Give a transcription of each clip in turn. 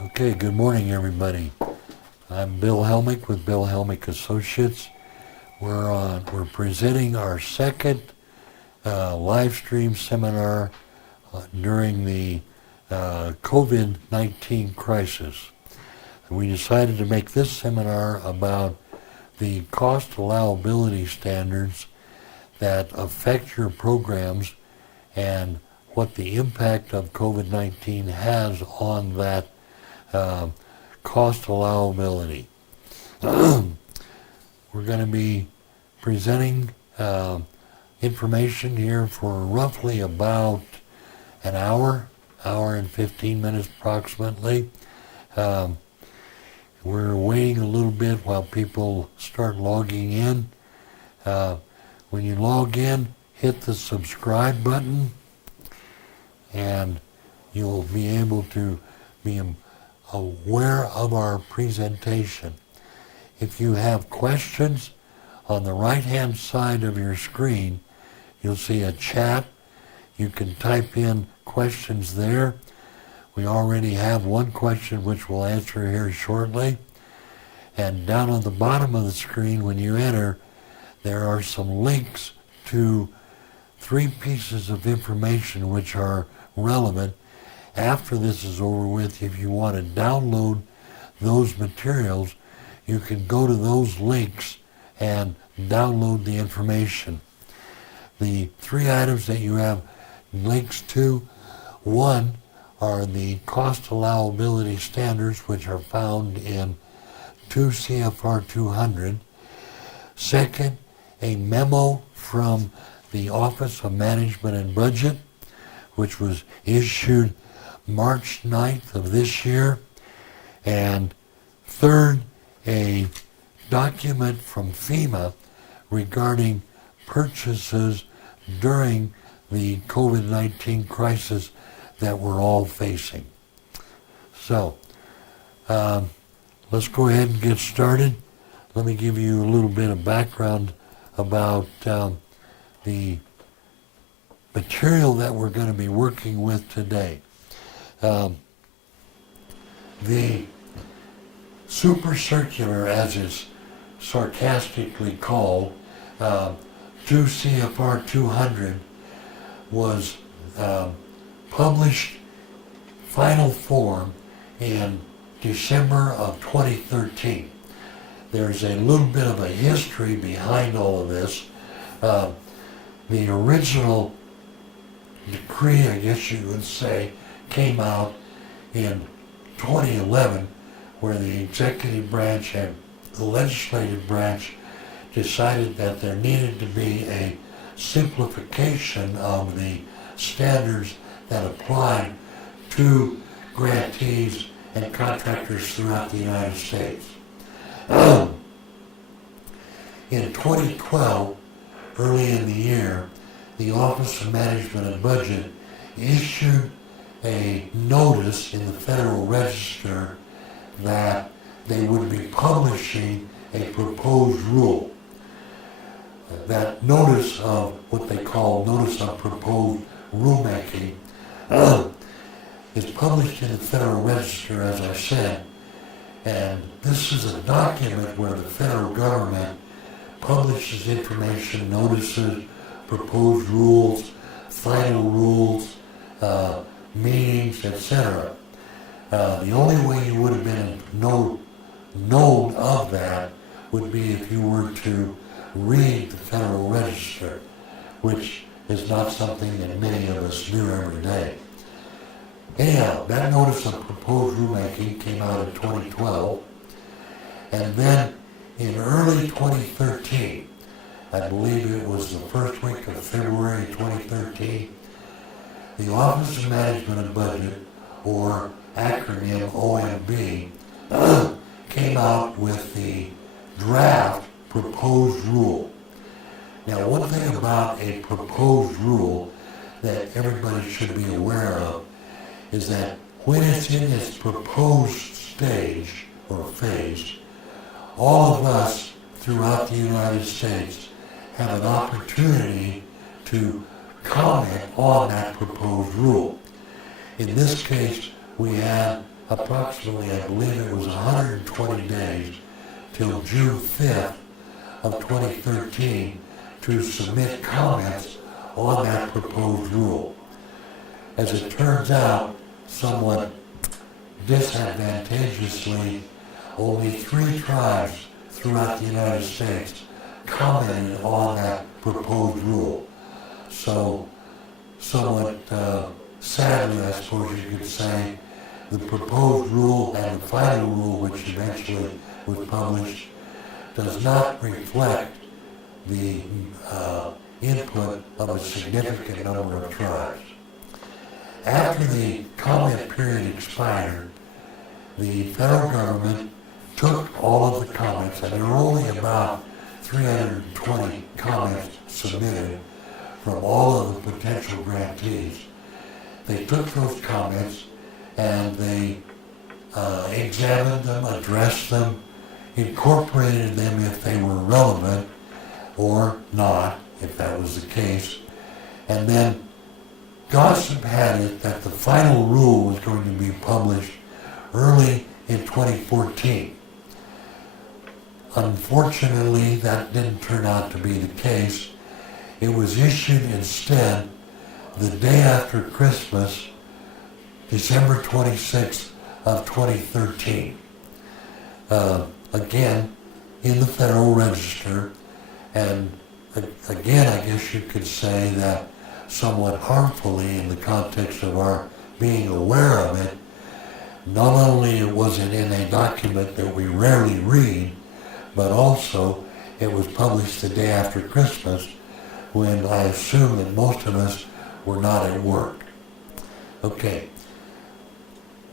Okay, good morning, everybody. I'm Bill Helmich with Bill Helmich Associates. We're presenting our second live stream seminar during the COVID-19 crisis. We decided to make this seminar about the cost allowability standards that affect your programs and what the impact of COVID-19 has on that cost allowability. We're going to be presenting information here for roughly about an hour and 15 minutes approximately. We're waiting a little bit while people start logging in. When you log in, hit the subscribe button and you'll be able to be aware of our presentation. If you have questions, on the right-hand side of your screen, you'll see a chat. You can type in questions there. We already have one question which we'll answer here shortly. And down on the bottom of the screen, when you enter, there are some links to 3 pieces of information which are relevant. After this is over with, if you want to download those materials, you can go to those links and download the information. The 3 items that you have links to, one are the cost allowability standards, which are found in 2 CFR 200. Second, a memo from the Office of Management and Budget, which was issued March 9th of this year. And third, a document from FEMA regarding purchases during the COVID-19 crisis that we're all facing. So, let's go ahead and get started. Let me give you a little bit of background about the material that we're going to be working with today. The super circular, as it's sarcastically called, 2 CFR 200 was published final form in December of 2013. There's a little bit of a history behind all of this. The original decree, I guess you would say, came out in 2011, where the executive branch and the legislative branch decided that there needed to be a simplification of the standards that apply to grantees and contractors throughout the United States. In 2012, early in the year, the Office of Management and Budget issued a notice in the Federal Register that they would be publishing a proposed rule. That notice of what they call Notice of Proposed Rulemaking is published in the Federal Register, as I said, and this is a document where the federal government publishes information, notices, proposed rules, final rules, meetings, etc. The only way you would have been known of that would be if you were to read the Federal Register, which is not something that many of us do every day. Anyhow, that notice of proposed rulemaking came out in 2012, and then in early 2013, I believe it was the first week of February 2013, the Office of Management and Budget, or acronym OMB, came out with the draft proposed rule. Now, one thing about a proposed rule that everybody should be aware of is that when it's in its proposed stage or phase, all of us throughout the United States have an opportunity to comment on that proposed rule. In this case, we had approximately, I believe it was 120 days till June 5th of 2013 to submit comments on that proposed rule. As it turns out, somewhat disadvantageously, only 3 tribes throughout the United States commented on that proposed rule. So, somewhat sadly, I suppose you could say, the proposed rule and the final rule, which eventually was published, does not reflect the input of a significant number of tribes. After the comment period expired, the federal government took all of the comments, and there were only about 320 comments submitted from all of the potential grantees. They took those comments and they examined them, addressed them, incorporated them if they were relevant or not, if that was the case, and then gossip had it that the final rule was going to be published early in 2014. Unfortunately, that didn't turn out to be the case. It was issued instead the day after Christmas, December 26th of 2013. Again, in the Federal Register, and again, I guess you could say that somewhat harmfully in the context of our being aware of it. Not only was it in a document that we rarely read, but also it was published the day after Christmas, when I assume that most of us were not at work. Okay.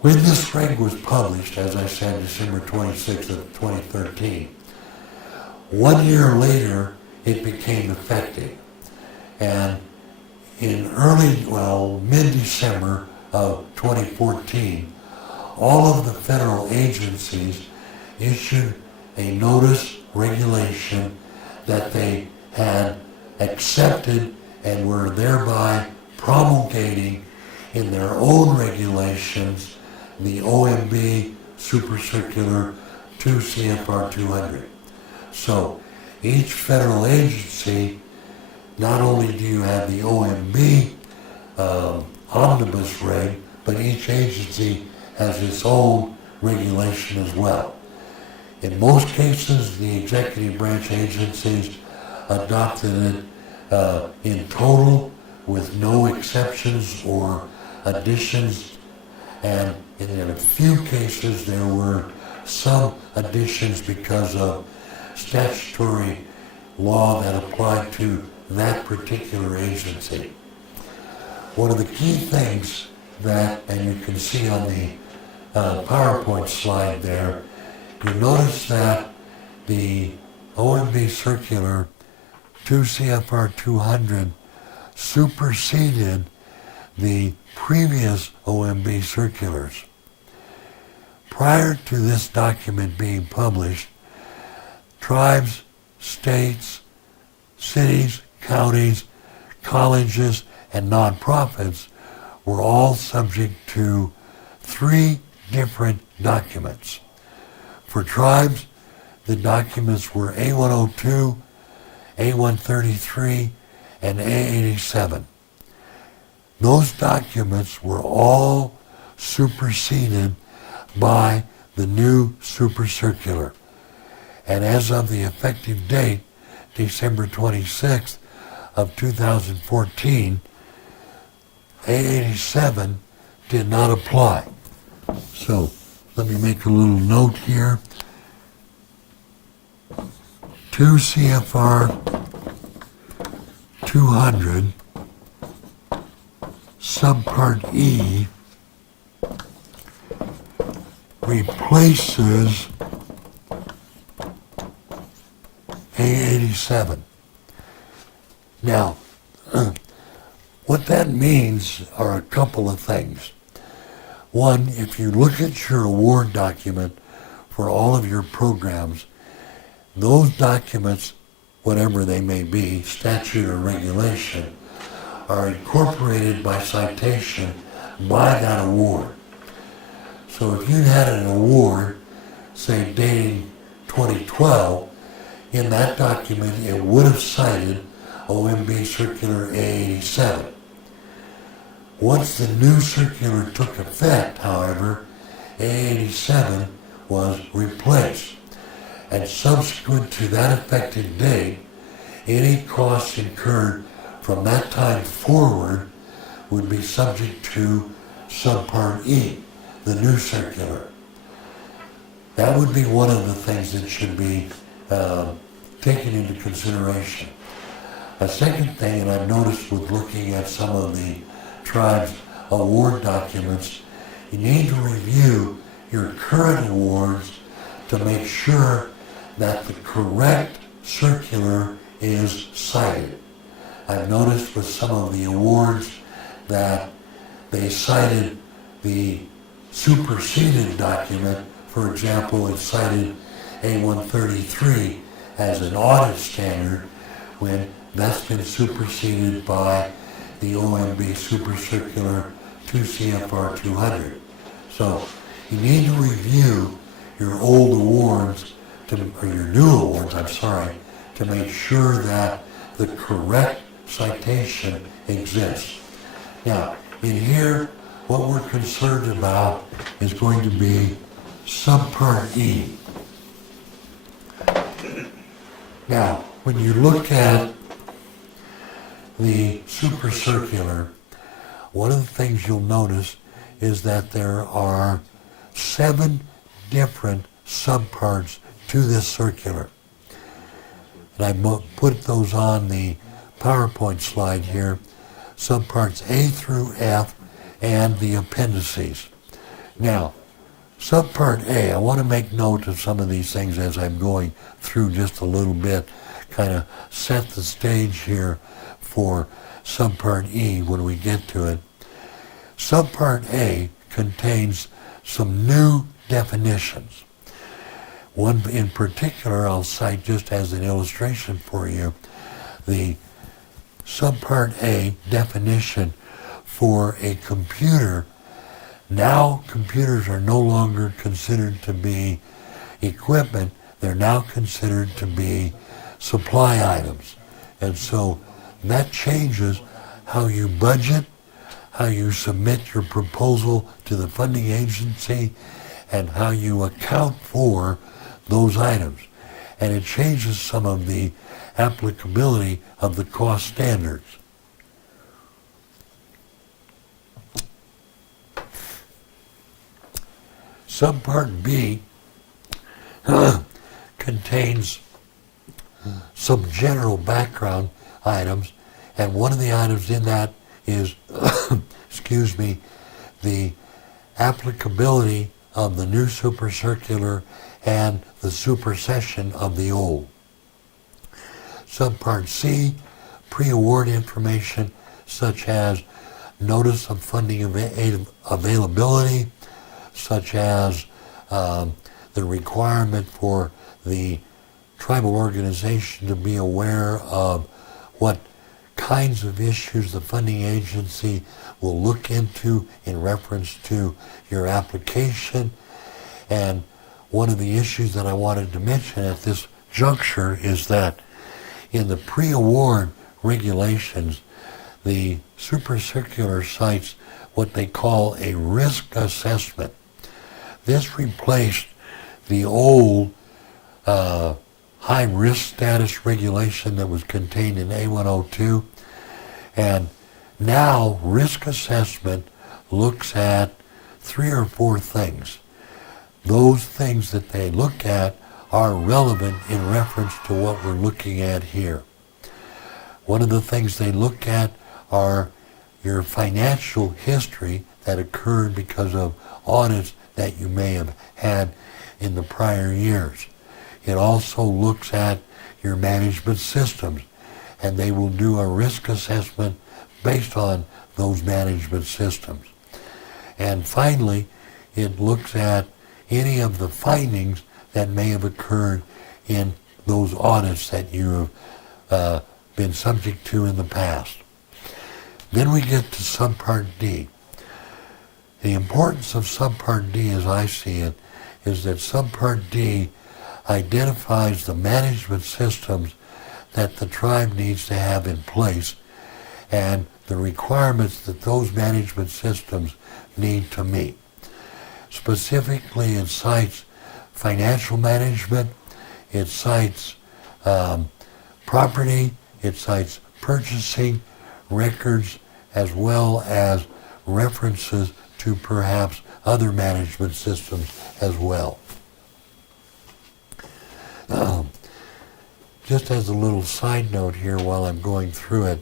When this reg was published, as I said, December 26th of 2013, 1 year later, it became effective. And in mid-December of 2014, all of the federal agencies issued a notice regulation that they had accepted and were thereby promulgating in their own regulations the OMB Circular 2 CFR 200. So each federal agency, not only do you have the OMB omnibus reg, but each agency has its own regulation as well. In most cases, the executive branch agencies adopted it in total with no exceptions or additions, and in a few cases there were some additions because of statutory law that applied to that particular agency. One of the key things that, and you can see on the PowerPoint slide there, you notice that the OMB Circular 2 CFR 200 superseded the previous OMB circulars. Prior to this document being published, tribes, states, cities, counties, colleges, and nonprofits were all subject to 3 different documents. For tribes, the documents were A102, A133, and A87. Those documents were all superseded by the new super circular. And as of the effective date, December 26th of 2014, A87 did not apply. So let me make a little note here. 2 CFR 200 Subpart E replaces A87. Now, what that means are a couple of things. One, if you look at your award document for all of your programs, those documents, whatever they may be, statute or regulation, are incorporated by citation by that award. So if you had an award, say dating 2012, in that document it would have cited OMB Circular A-87. Once the new circular took effect, however, A-87 was replaced, and subsequent to that effective date, any costs incurred from that time forward would be subject to Subpart E, the new circular. That would be one of the things that should be taken into consideration. A second thing, and I've noticed with looking at some of the tribe's award documents, you need to review your current awards to make sure that the correct circular is cited. I've noticed with some of the awards that they cited the superseded document. For example, it cited A133 as an audit standard when that's been superseded by the OMB Super Circular 2 CFR 200. So you need to review your old awards, or your new awards, to make sure that the correct citation exists. Now, in here, what we're concerned about is going to be Subpart E. Now, when you look at the super circular, one of the things you'll notice is that there are 7 different subparts to this circular. And I put those on the PowerPoint slide here, subparts A through F and the appendices. Now, Subpart A, I want to make note of some of these things as I'm going through just a little bit, kind of set the stage here for Subpart E when we get to it. Subpart A contains some new definitions. One in particular I'll cite just as an illustration for you, the Subpart A definition for a computer. Now computers are no longer considered to be equipment, they're now considered to be supply items. And so that changes how you budget, how you submit your proposal to the funding agency, and how you account for those items. And it changes some of the applicability of the cost standards. Subpart B contains some general background items, and one of the items in that is, excuse me, the applicability of the new super circular and the supersession of the old. Subpart C, pre-award information such as notice of funding availability, such as the requirement for the tribal organization to be aware of what kinds of issues the funding agency will look into in reference to your application. And one of the issues that I wanted to mention at this juncture is that in the pre-award regulations, the super circular cites what they call a risk assessment. This replaced the old high risk status regulation that was contained in A102, and now risk assessment looks at 3 or 4 things. Those things that they look at are relevant in reference to what we're looking at here. One of the things they look at are your financial history that occurred because of audits that you may have had in the prior years. It also looks at your management systems, and they will do a risk assessment based on those management systems. And finally, it looks at any of the findings that may have occurred in those audits that you have been subject to in the past. Then we get to Subpart D. The importance of Subpart D, as I see it, is that Subpart D identifies the management systems that the tribe needs to have in place and the requirements that those management systems need to meet. Specifically, it cites financial management, it cites property, it cites purchasing, records, as well as references to perhaps other management systems as well. Just as a little side note here while I'm going through it,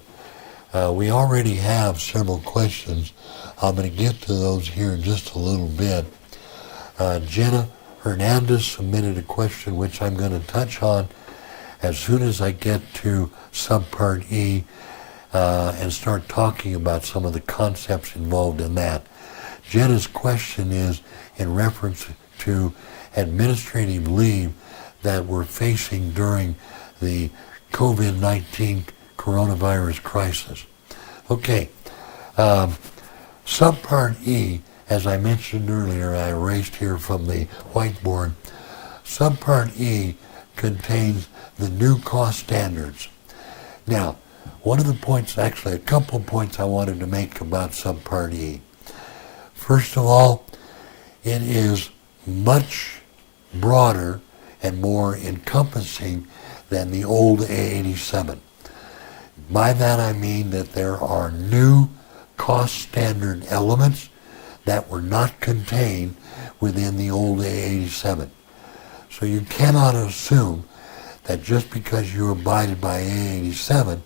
we already have several questions. I'm going to get to those here in just a little bit. Jenna Hernandez submitted a question which I'm going to touch on as soon as I get to Subpart E and start talking about some of the concepts involved in that. Jenna's question is in reference to administrative leave that we're facing during the COVID-19 coronavirus crisis. Okay, Subpart E, as I mentioned earlier, I erased here from the whiteboard, Subpart E contains the new cost standards. Now, one of the points, actually a couple of points I wanted to make about Subpart E. First of all, it is much broader and more encompassing than the old A-87. By that I mean that there are new cost standard elements that were not contained within the old A-87. So you cannot assume that just because you abided by A-87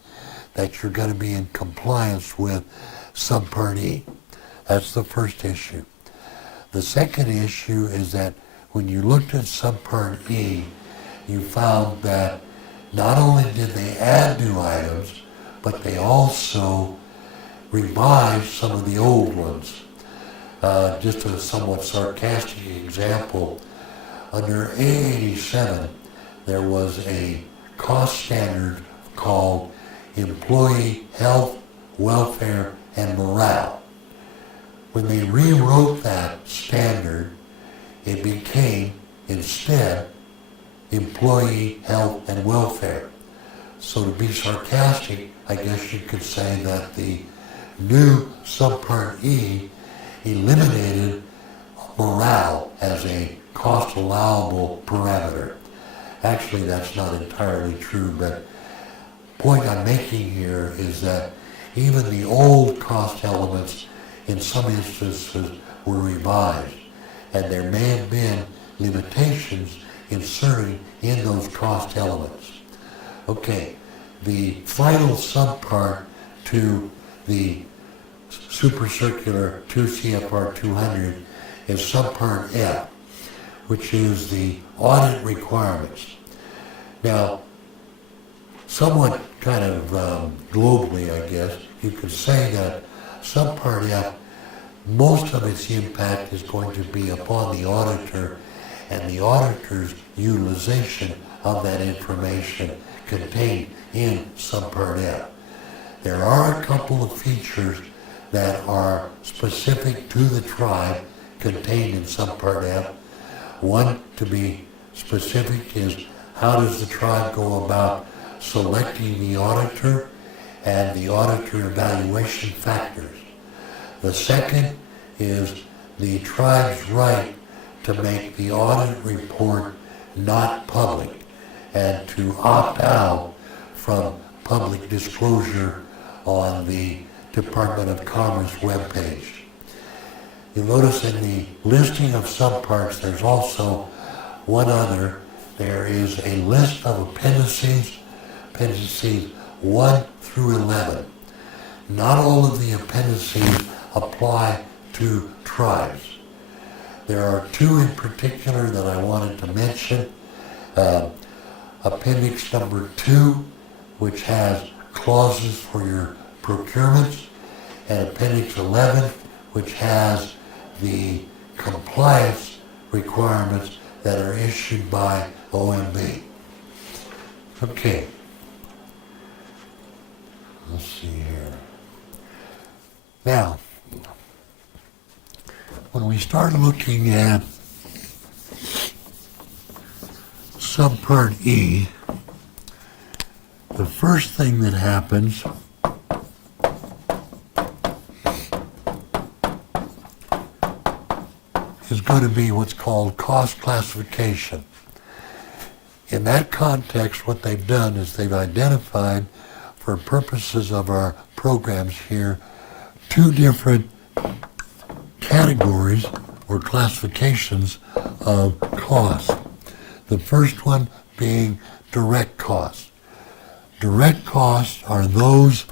that you're going to be in compliance with Subpart E. That's the first issue. The second issue is that when you looked at Subpart E, you found that not only did they add new items, but they also revised some of the old ones. Just a somewhat sarcastic example, under A-87, there was a cost standard called Employee Health, Welfare, and Morale. When they rewrote that standard, it became instead Employee Health and Welfare. So to be sarcastic, I guess you could say that the new Subpart E eliminated morale as a cost allowable parameter. Actually, that's not entirely true, but the point I'm making here is that even the old cost elements in some instances were revised, and there may have been limitations inserted in those cost elements. Okay, the final subpart to the Super Circular 2 CFR 200 is Subpart F, which is the audit requirements. Now, somewhat kind of globally, I guess, you could say that Subpart F, most of its impact is going to be upon the auditor and the auditor's utilization of that information contained in Subpart F. There are a couple of features that are specific to the tribe contained in Subpart F. One, to be specific, is how does the tribe go about selecting the auditor and the auditor evaluation factors. The second is the tribe's right to make the audit report not public and to opt out from public disclosure on the Department of Commerce webpage. You'll notice in the listing of subparts there's also one other. There is a list of appendices 1 through 11. Not all of the appendices apply to tribes. There are two in particular that I wanted to mention. Appendix number 2, which has clauses for your procurements, and Appendix 11, which has the compliance requirements that are issued by OMB. Okay. Let's see here. Now, when we start looking at Subpart E, the first thing that happens is going to be what's called cost classification. In that context, what they've done is they've identified, for purposes of our programs here, two different categories or classifications of cost. The first one being direct costs. Direct costs are those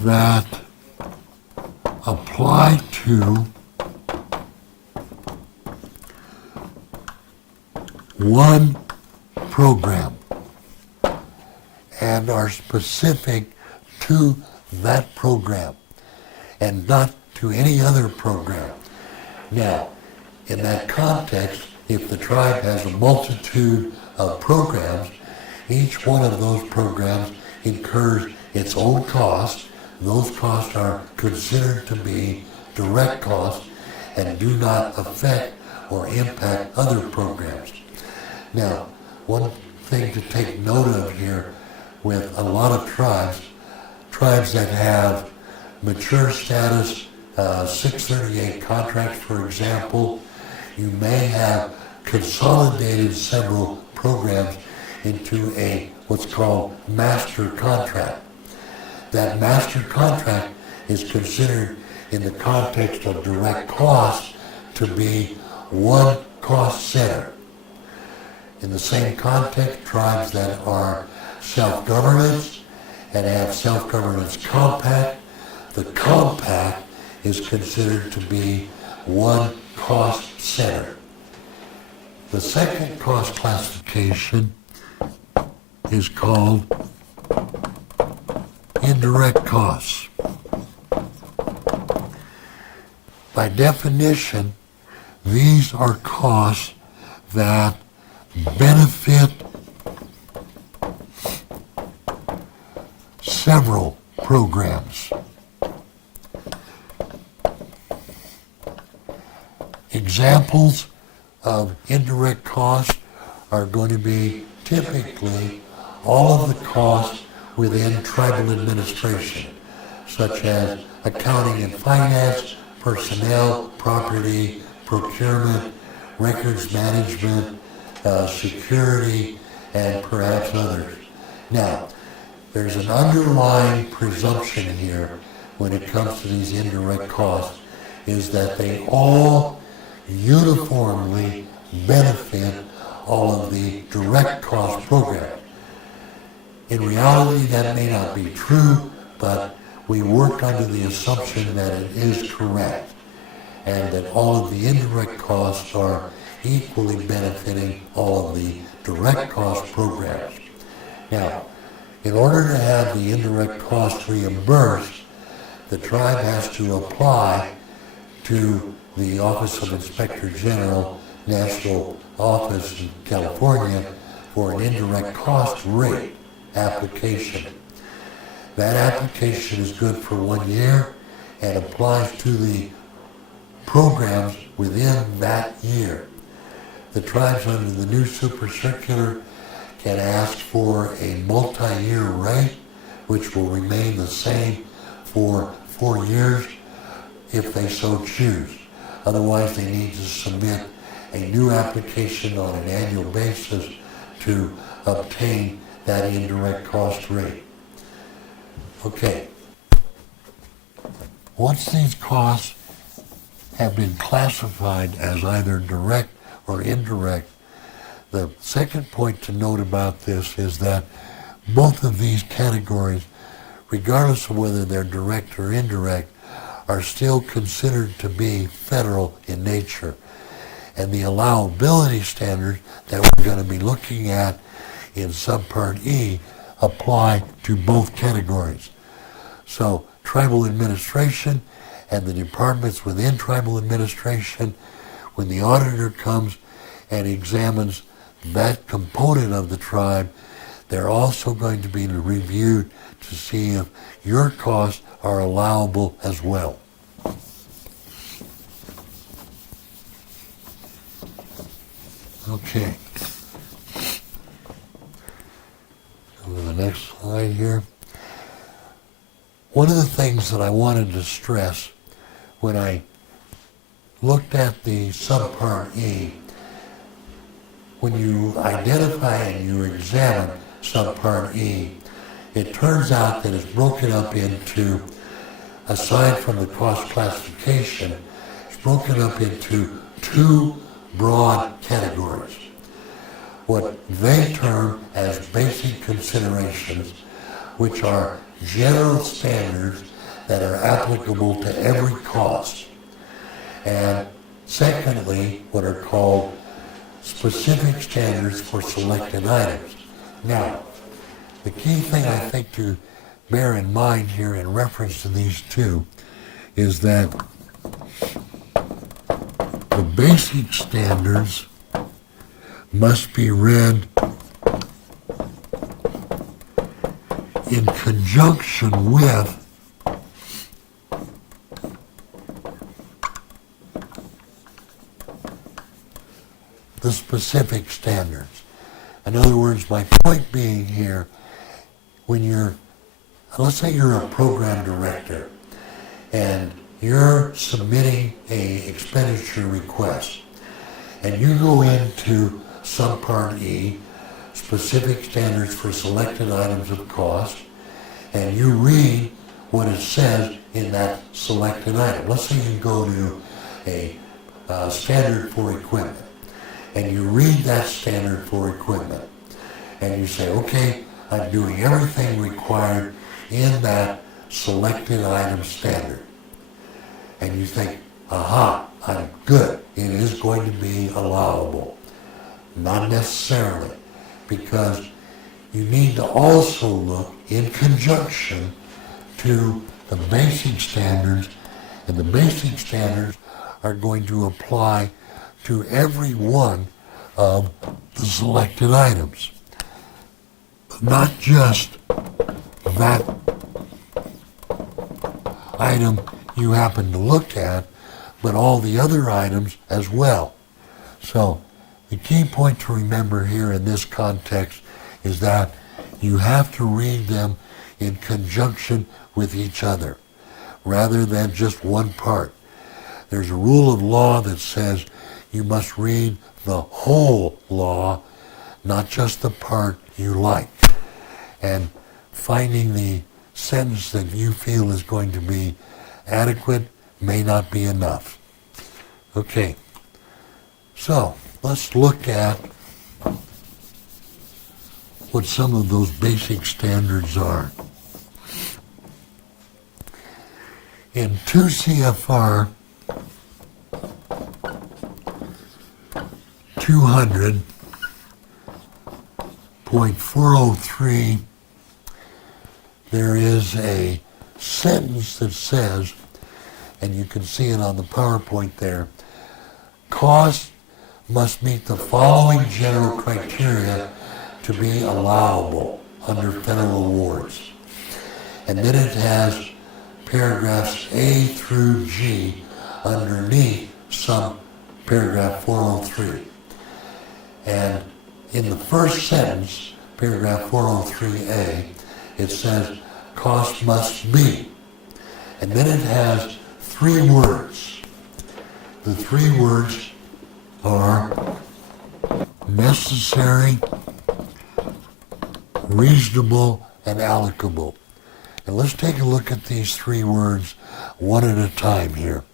that apply to one program and are specific to that program and not to any other program. Now, in that context, if the tribe has a multitude of programs, each one of those programs incurs its own costs. Those costs are considered to be direct costs and do not affect or impact other programs. Now, one thing to take note of here with a lot of tribes that have mature status, 638 contracts, for example, you may have consolidated several programs into a what's called master contract. That master contract is considered in the context of direct costs to be one cost center. In the same context, tribes that are self-governance and have self-governance compact, the compact is considered to be one cost center. The second cost classification is called indirect costs. By definition, these are costs that benefit several programs. Examples of indirect costs are going to be typically all of the costs within tribal administration, such as accounting and finance, personnel, property, procurement, records management, security, and perhaps others. Now, there's an underlying presumption here when it comes to these indirect costs, is that they all uniformly benefit all of the direct cost programs. In reality, that may not be true, but we work under the assumption that it is correct and that all of the indirect costs are equally benefiting all of the direct cost programs. Now, in order to have the indirect cost reimbursed, the tribe has to apply to the Office of Inspector General, National Office in California, for an indirect cost rate application. That application is good for 1 year and applies to the programs within that year. The tribes under the new super circular can ask for a multi-year rate, which will remain the same for 4 years if they so choose. Otherwise, they need to submit a new application on an annual basis to obtain that indirect cost rate. Okay. Once these costs have been classified as either direct or indirect, the second point to note about this is that both of these categories, regardless of whether they're direct or indirect, are still considered to be federal in nature. And the allowability standards that we're going to be looking at in Subpart E apply to both categories. So tribal administration and the departments within tribal administration, when the auditor comes and examines that component of the tribe, they're also going to be reviewed to see if your costs are allowable as well. Okay. Go to the next slide here. One of the things that I wanted to stress when I looked at the Subpart E, when you identify and you examine Subpart E, it turns out that it's broken up into, aside from the cost classification, it's broken up into two broad categories. What they term as basic considerations, which are general standards that are applicable to every cost. And secondly, what are called specific standards for selected items. Now, the key thing I think to bear in mind here in reference to these two is that the basic standards must be read in conjunction with the specific standards. In other words, my point being here, when you're, let's say you're a program director and you're submitting a expenditure request and you go into Subpart E, specific standards for selected items of cost, and you read what it says in that selected item. Let's say you go to a standard for equipment and you read that standard for equipment and you say, okay, I'm doing everything required in that selected item standard. And you think, aha, I'm good. It is going to be allowable. Not necessarily, because you need to also look in conjunction to the basic standards, and the basic standards are going to apply to every one of the selected items. Not just that item you happen to look at, but all the other items as well. So the key point to remember here in this context is that you have to read them in conjunction with each other, rather than just one part. There's a rule of law that says you must read the whole law, not just the part you like. And finding the sentence that you feel is going to be adequate may not be enough. Okay, so let's look at what some of those basic standards are. In 2 CFR 200.403, there is a sentence that says, and you can see it on the PowerPoint there, costs must meet the following general criteria to be allowable under federal awards. And then it has paragraphs A through G underneath paragraph 403. And in the first sentence, paragraph 403A, it says cost must be. And then it has 3 words. The 3 words are necessary, reasonable, and allocable. And let's take a look at these 3 words one at a time here.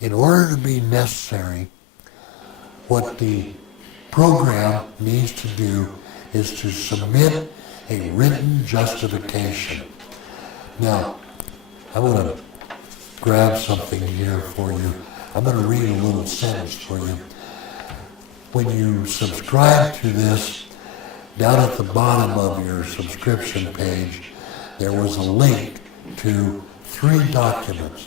In order to be necessary, what the program needs to do is to submit a written justification. Now, I want to grab something here for you. I'm going to read a little sentence for you. When you subscribe to this, down at the bottom of your subscription page, there was a link to 3 documents.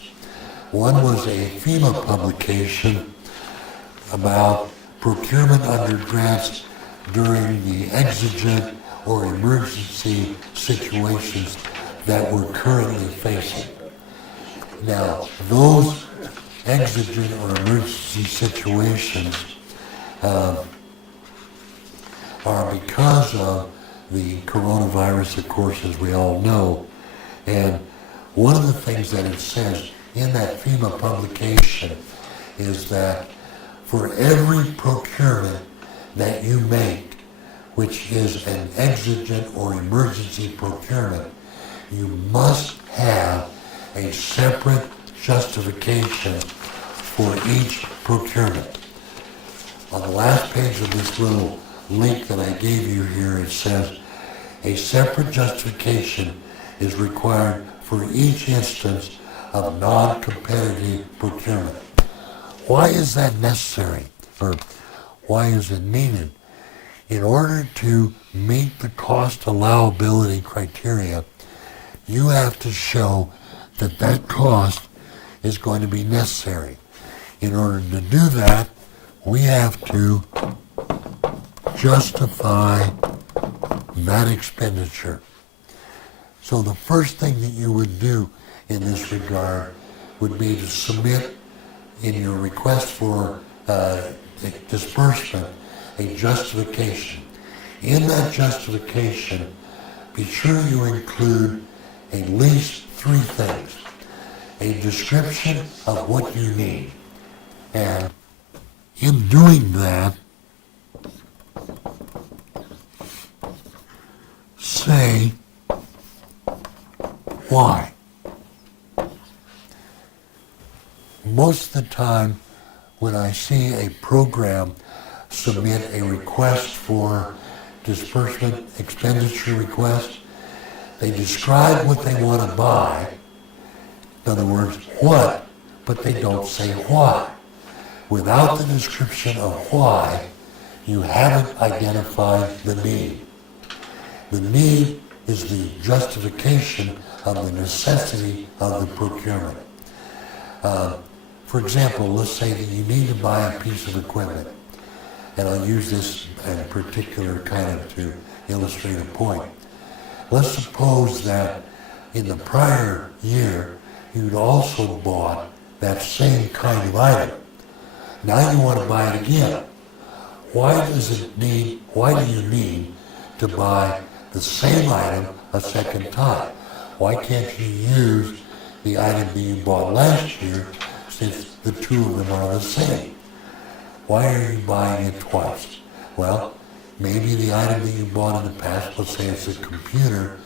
One was a FEMA publication about procurement under grants during the exigent or emergency situations that we're currently facing. Now, those exigent or emergency situations are because of the coronavirus, of course, as we all know. And one of the things that it says in that FEMA publication is that for every procurement that you make, which is an exigent or emergency procurement, you must have a separate justification for each procurement. On the last page of this little link that I gave you here, it says a separate justification is required for each instance of non-competitive procurement. Why is that necessary? Or why is it needed? In order to meet the cost allowability criteria, you have to show that that cost is going to be necessary. In order to do that, we have to justify that expenditure. So the first thing that you would do in this regard would be to submit in your request for disbursement a justification. In that justification, be sure you include at least three things. A description of what you need. And in doing that, say why. Most of the time, when I see a program submit a request for disbursement expenditure request, they describe what they want to buy, in other words, what, but they don't say why. Without the description of why, you haven't identified the need. The need is the justification of the necessity of the procurement. For example, let's say that you need to buy a piece of equipment, and I'll use this in particular kind of to illustrate a point. Let's suppose that in the prior year, you'd also bought that same kind of item. Now you want to buy it again. Why do you need to buy the same item a second time? Why can't you use the item that you bought last year since the two of them are the same? Why are you buying it twice? Well, maybe the item that you bought in the past, let's say it's a computer,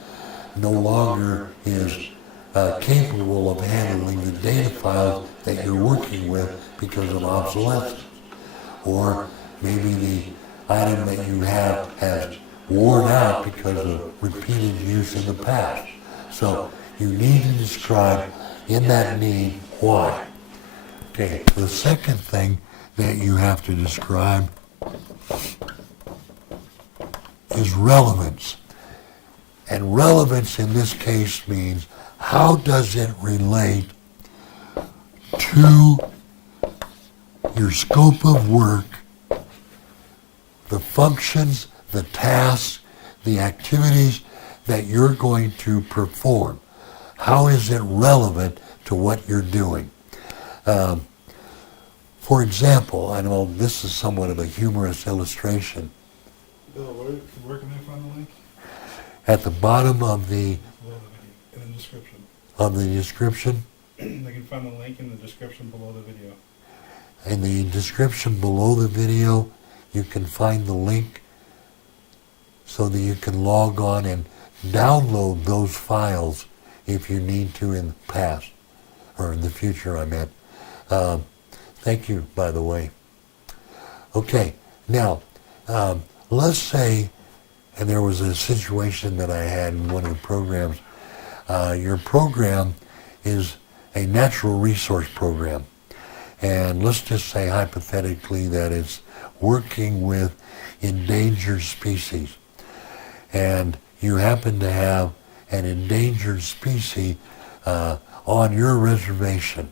no longer is capable of handling the data files that you're working with because of obsolescence. Or maybe the item that you have has worn out because of repeated use in the past. So you need to describe in that need why. Okay, the second thing that you have to describe is relevance. And relevance in this case means how does it relate to your scope of work, the functions, the tasks, the activities that you're going to perform. How is it relevant to what you're doing? For example, I know this is somewhat of a humorous illustration. Bill, where can I find the link? At the bottom of the In the description. Of the description. They can find the link in the description below the video. In the description below the video, you can find the link so that you can log on and download those files if you need to in the past, or in the future, I meant. Thank you, by the way. Okay, now, let's say, and there was a situation that I had in one of the programs. Your program is a natural resource program. And let's just say hypothetically that it's working with endangered species. And you happen to have an endangered species on your reservation.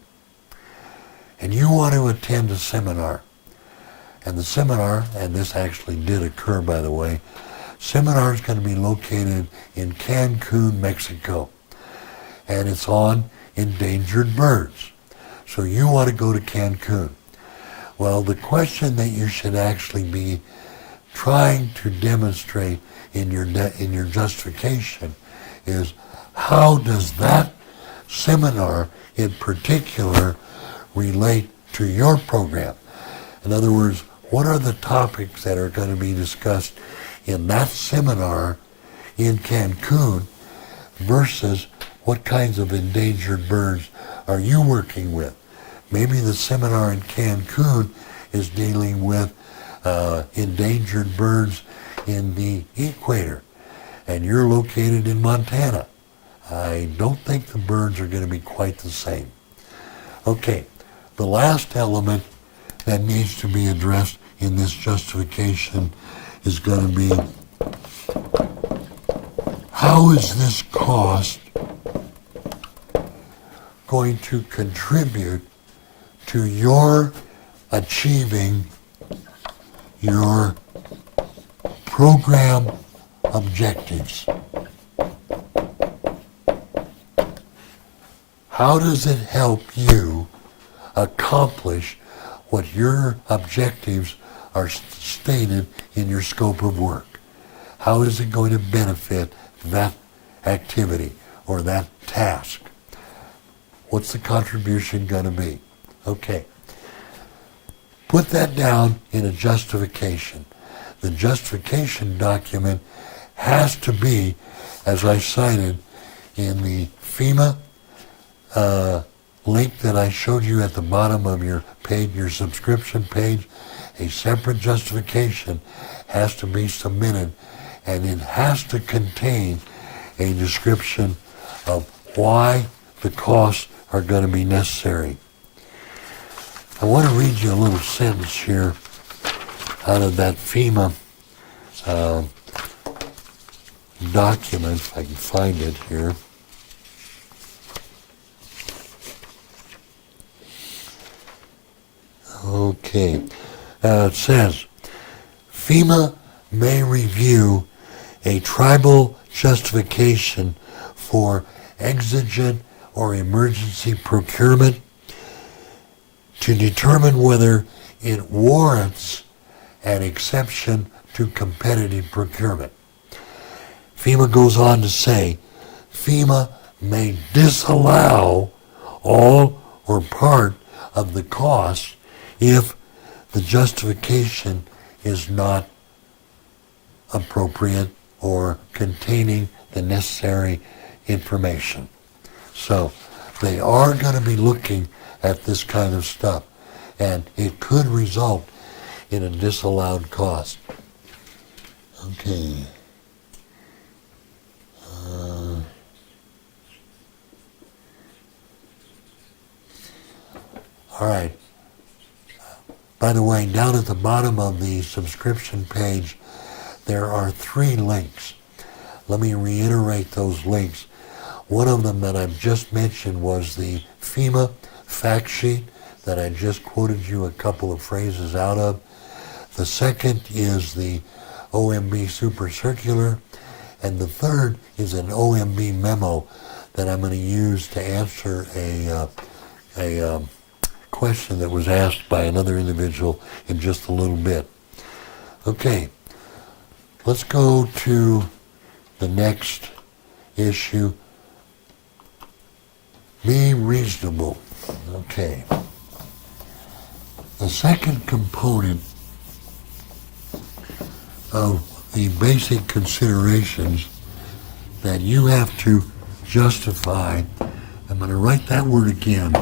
And you want to attend a seminar. And the seminar, and this actually did occur by the way, seminar is going to be located in Cancun, Mexico. And it's on endangered birds. So you want to go to Cancun. Well, the question that you should actually be trying to demonstrate in your justification is, how does that seminar in particular relate to your program? In other words, what are the topics that are going to be discussed in that seminar in Cancun versus what kinds of endangered birds are you working with? Maybe the seminar in Cancun is dealing with endangered birds in the equator, and you're located in Montana. I don't think the birds are going to be quite the same. Okay, the last element that needs to be addressed in this justification is going to be, how is this cost going to contribute to your achieving your program objectives? How does it help you accomplish what your objectives are stated in your scope of work? How is it going to benefit that activity or that task? What's the contribution going to be? Okay. Put that down in a justification. The justification document has to be, as I cited in the FEMA link that I showed you at the bottom of your page, your subscription page, a separate justification has to be submitted, and it has to contain a description of why the costs are going to be necessary. I want to read you a little sentence here out of that FEMA document, if I can find it here. Okay. It says, FEMA may review a tribal justification for exigent or emergency procurement to determine whether it warrants an exception to competitive procurement. FEMA goes on to say, FEMA may disallow all or part of the cost if the justification is not appropriate or containing the necessary information. So they are going to be looking at this kind of stuff, and it could result in a disallowed cost. Okay. All right. By the way, down at the bottom of the subscription page, there are 3 links. Let me reiterate those links. One of them that I've just mentioned was the FEMA fact sheet that I just quoted you a couple of phrases out of. The second is the OMB Super Circular, and the third is an OMB memo that I'm going to use to answer a question that was asked by another individual in just a little bit. Okay, let's go to the next issue. Be reasonable. Okay. The second component of the basic considerations that you have to justify, I'm going to write that word again.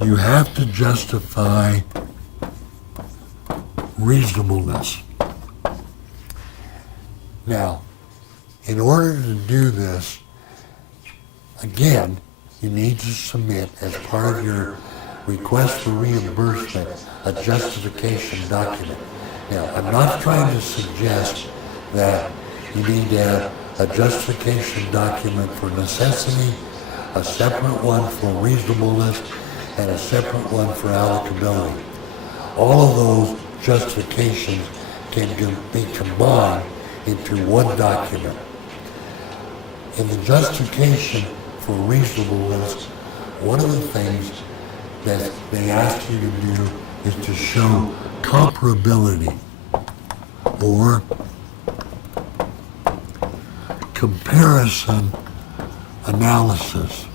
You have to justify reasonableness. Now, in order to do this, again, you need to submit as part of your request for reimbursement a justification document. Now, I'm not trying to suggest that you need to have a justification document for necessity, a separate one for reasonableness, and a separate one for allowability. All of those justifications can be combined into one document. in the justification for reasonableness, one of the things that they ask you to do is to show comparability or comparison analysis.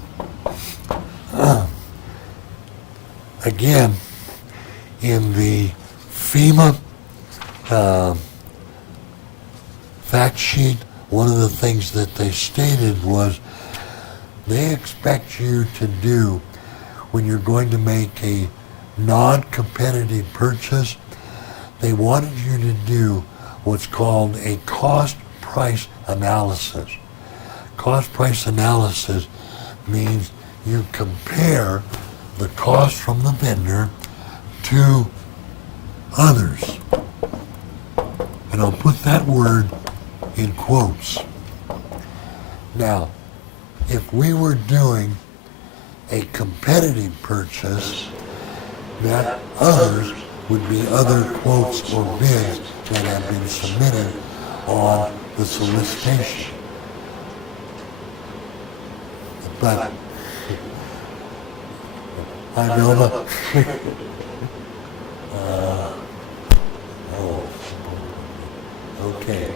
Again, in the FEMA fact sheet, one of the things that they stated was they expect you to do, when you're going to make a non-competitive purchase, they wanted you to do what's called a cost-price analysis. Cost-price analysis means you compare the cost from the vendor to others. And I'll put that word in quotes. Now, if we were doing a competitive purchase, that others would be other quotes or bids that have been submitted on the solicitation. But I know okay.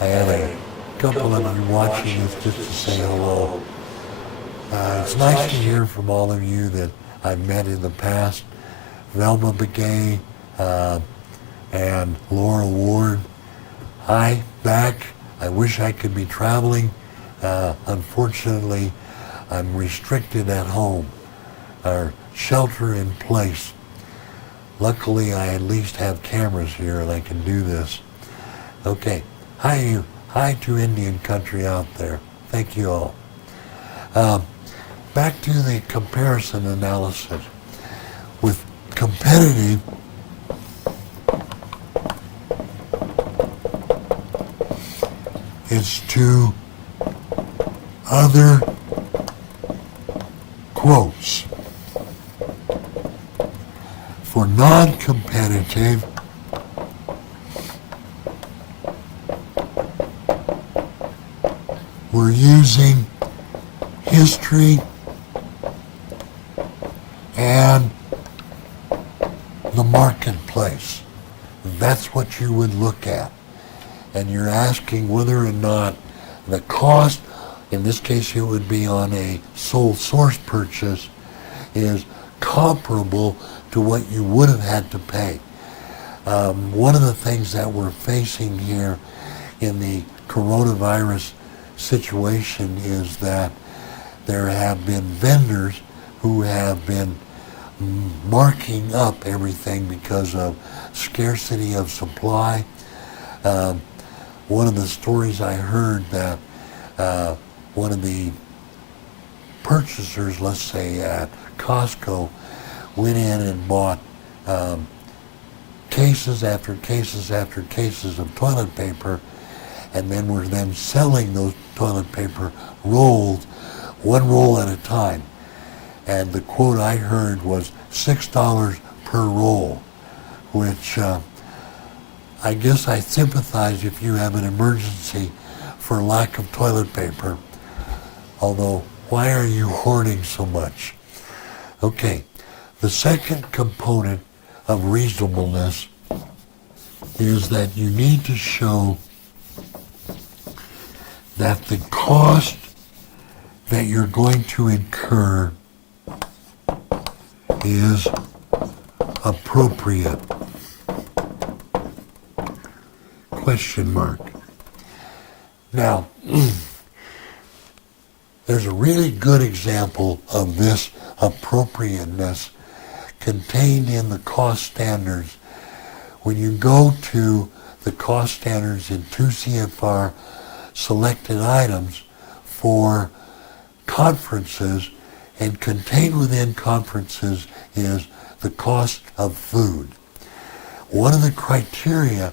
I had a couple of you watching this just to say hello. It's nice to hear from all of you that I've met in the past. Velma Begay and Laura Ward. Hi, back. I wish I could be traveling. Unfortunately, I'm restricted at home, or shelter in place. Luckily, I at least have cameras here and I can do this. Okay, hi to Indian country out there. Thank you all. Back to the comparison analysis. With competitive, it's to other quotes. For non-competitive, we're using history and the marketplace. That's what you would look at. And you're asking whether or not the cost, in this case it would be on a sole source purchase, is comparable to what you would have had to pay. One of the things that we're facing here in the coronavirus situation is that there have been vendors who have been marking up everything because of scarcity of supply. One of the stories I heard that one of the purchasers, let's say at Costco, went in and bought cases after cases after cases of toilet paper, and then were then selling those toilet paper rolls, one roll at a time. And the quote I heard was $6 per roll, which I guess I sympathize if you have an emergency for lack of toilet paper. Although, why are you hoarding so much? Okay, the second component of reasonableness is that you need to show that the cost that you're going to incur is appropriate. Question mark. Now, there's a really good example of this appropriateness contained in the cost standards. When you go to the cost standards in 2 CFR selected items for conferences, and contained within conferences is the cost of food. One of the criteria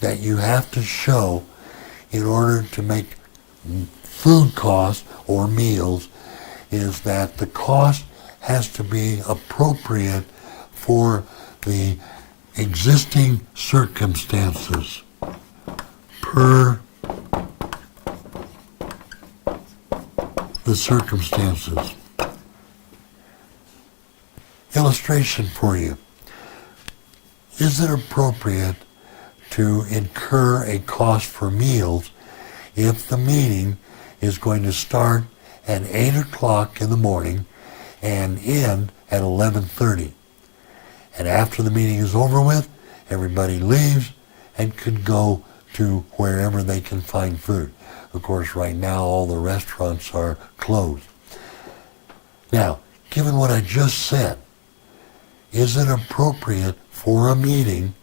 that you have to show in order to make food costs or meals is that the cost has to be appropriate for the existing circumstances per the circumstances. Illustration for you. Is it appropriate to incur a cost for meals if the meeting is going to start at 8 o'clock in the morning and end at 11:30? And after the meeting is over with, everybody leaves and could go to wherever they can find food. Of course, right now, all the restaurants are closed. Now, given what I just said, is it appropriate for a meeting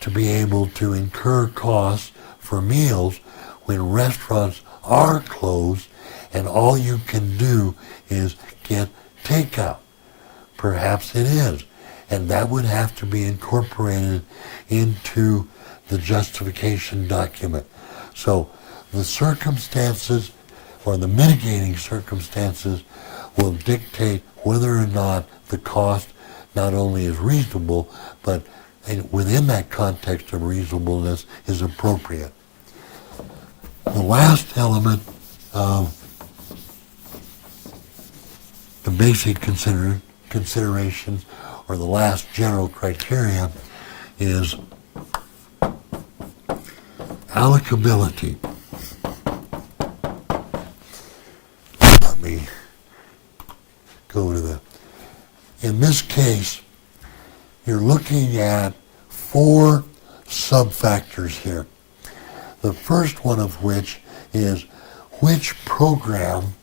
to be able to incur costs for meals when restaurants are closed and all you can do is get takeout? Perhaps it is, and that would have to be incorporated into the justification document. So the circumstances or the mitigating circumstances will dictate whether or not the cost not only is reasonable, but within that context of reasonableness is appropriate. The last element of the basic considerations, or the last general criteria, is allowability. Let me go to the... In this case, you're looking at 4 sub-factors here. The first one of which is, which program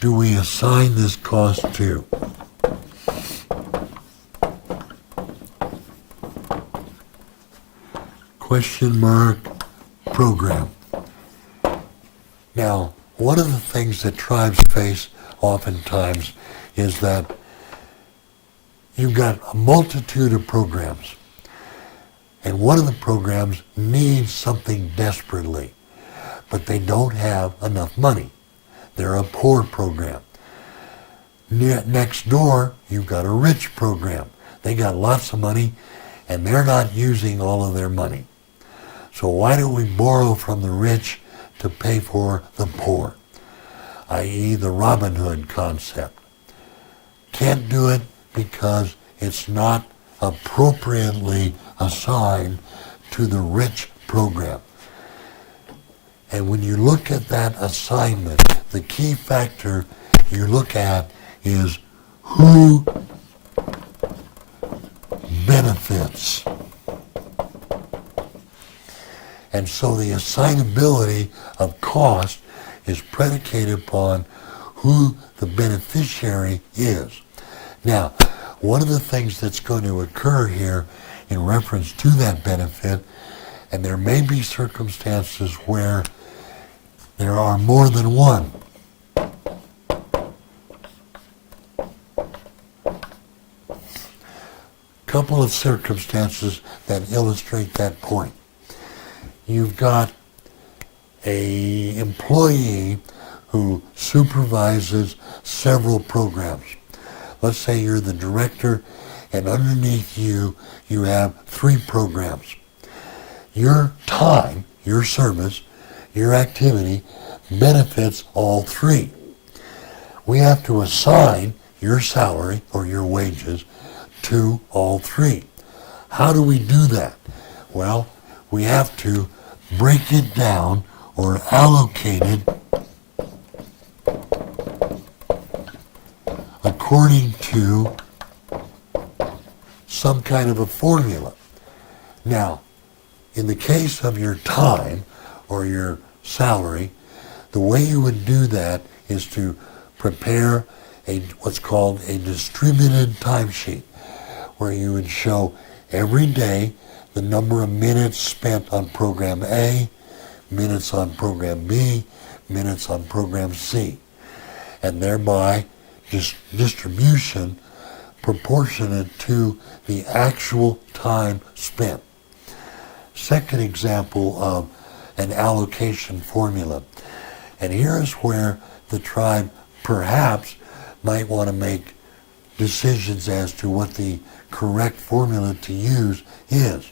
do we assign this cost to? Question mark, program. Now, one of the things that tribes face oftentimes is that you've got a multitude of programs, and one of the programs needs something desperately, but they don't have enough money. They're a poor program. Next door, you've got a rich program. They got lots of money, and they're not using all of their money. So why don't we borrow from the rich to pay for the poor, i.e. the Robin Hood concept? Can't do it because it's not appropriately assigned to the rich program. And when you look at that assignment, the key factor you look at is who benefits. And so the assignability of cost is predicated upon who the beneficiary is. Now, one of the things that's going to occur here in reference to that benefit, and there may be circumstances where there are more than one. Couple of circumstances that illustrate that point. You've got an employee who supervises several programs. Let's say you're the director, and underneath you, you have 3 programs. Your time, your service, your activity benefits all 3. We have to assign your salary or your wages to all 3. How do we do that? Well, we have to break it down or allocate it according to some kind of a formula. Now, in the case of your time or your salary, the way you would do that is to prepare what's called a distributed timesheet, where you would show every day the number of minutes spent on program A, minutes on program B, minutes on program C, and thereby distribution proportionate to the actual time spent. Second example of an allocation formula, and here's where the tribe perhaps might want to make decisions as to what the correct formula to use is.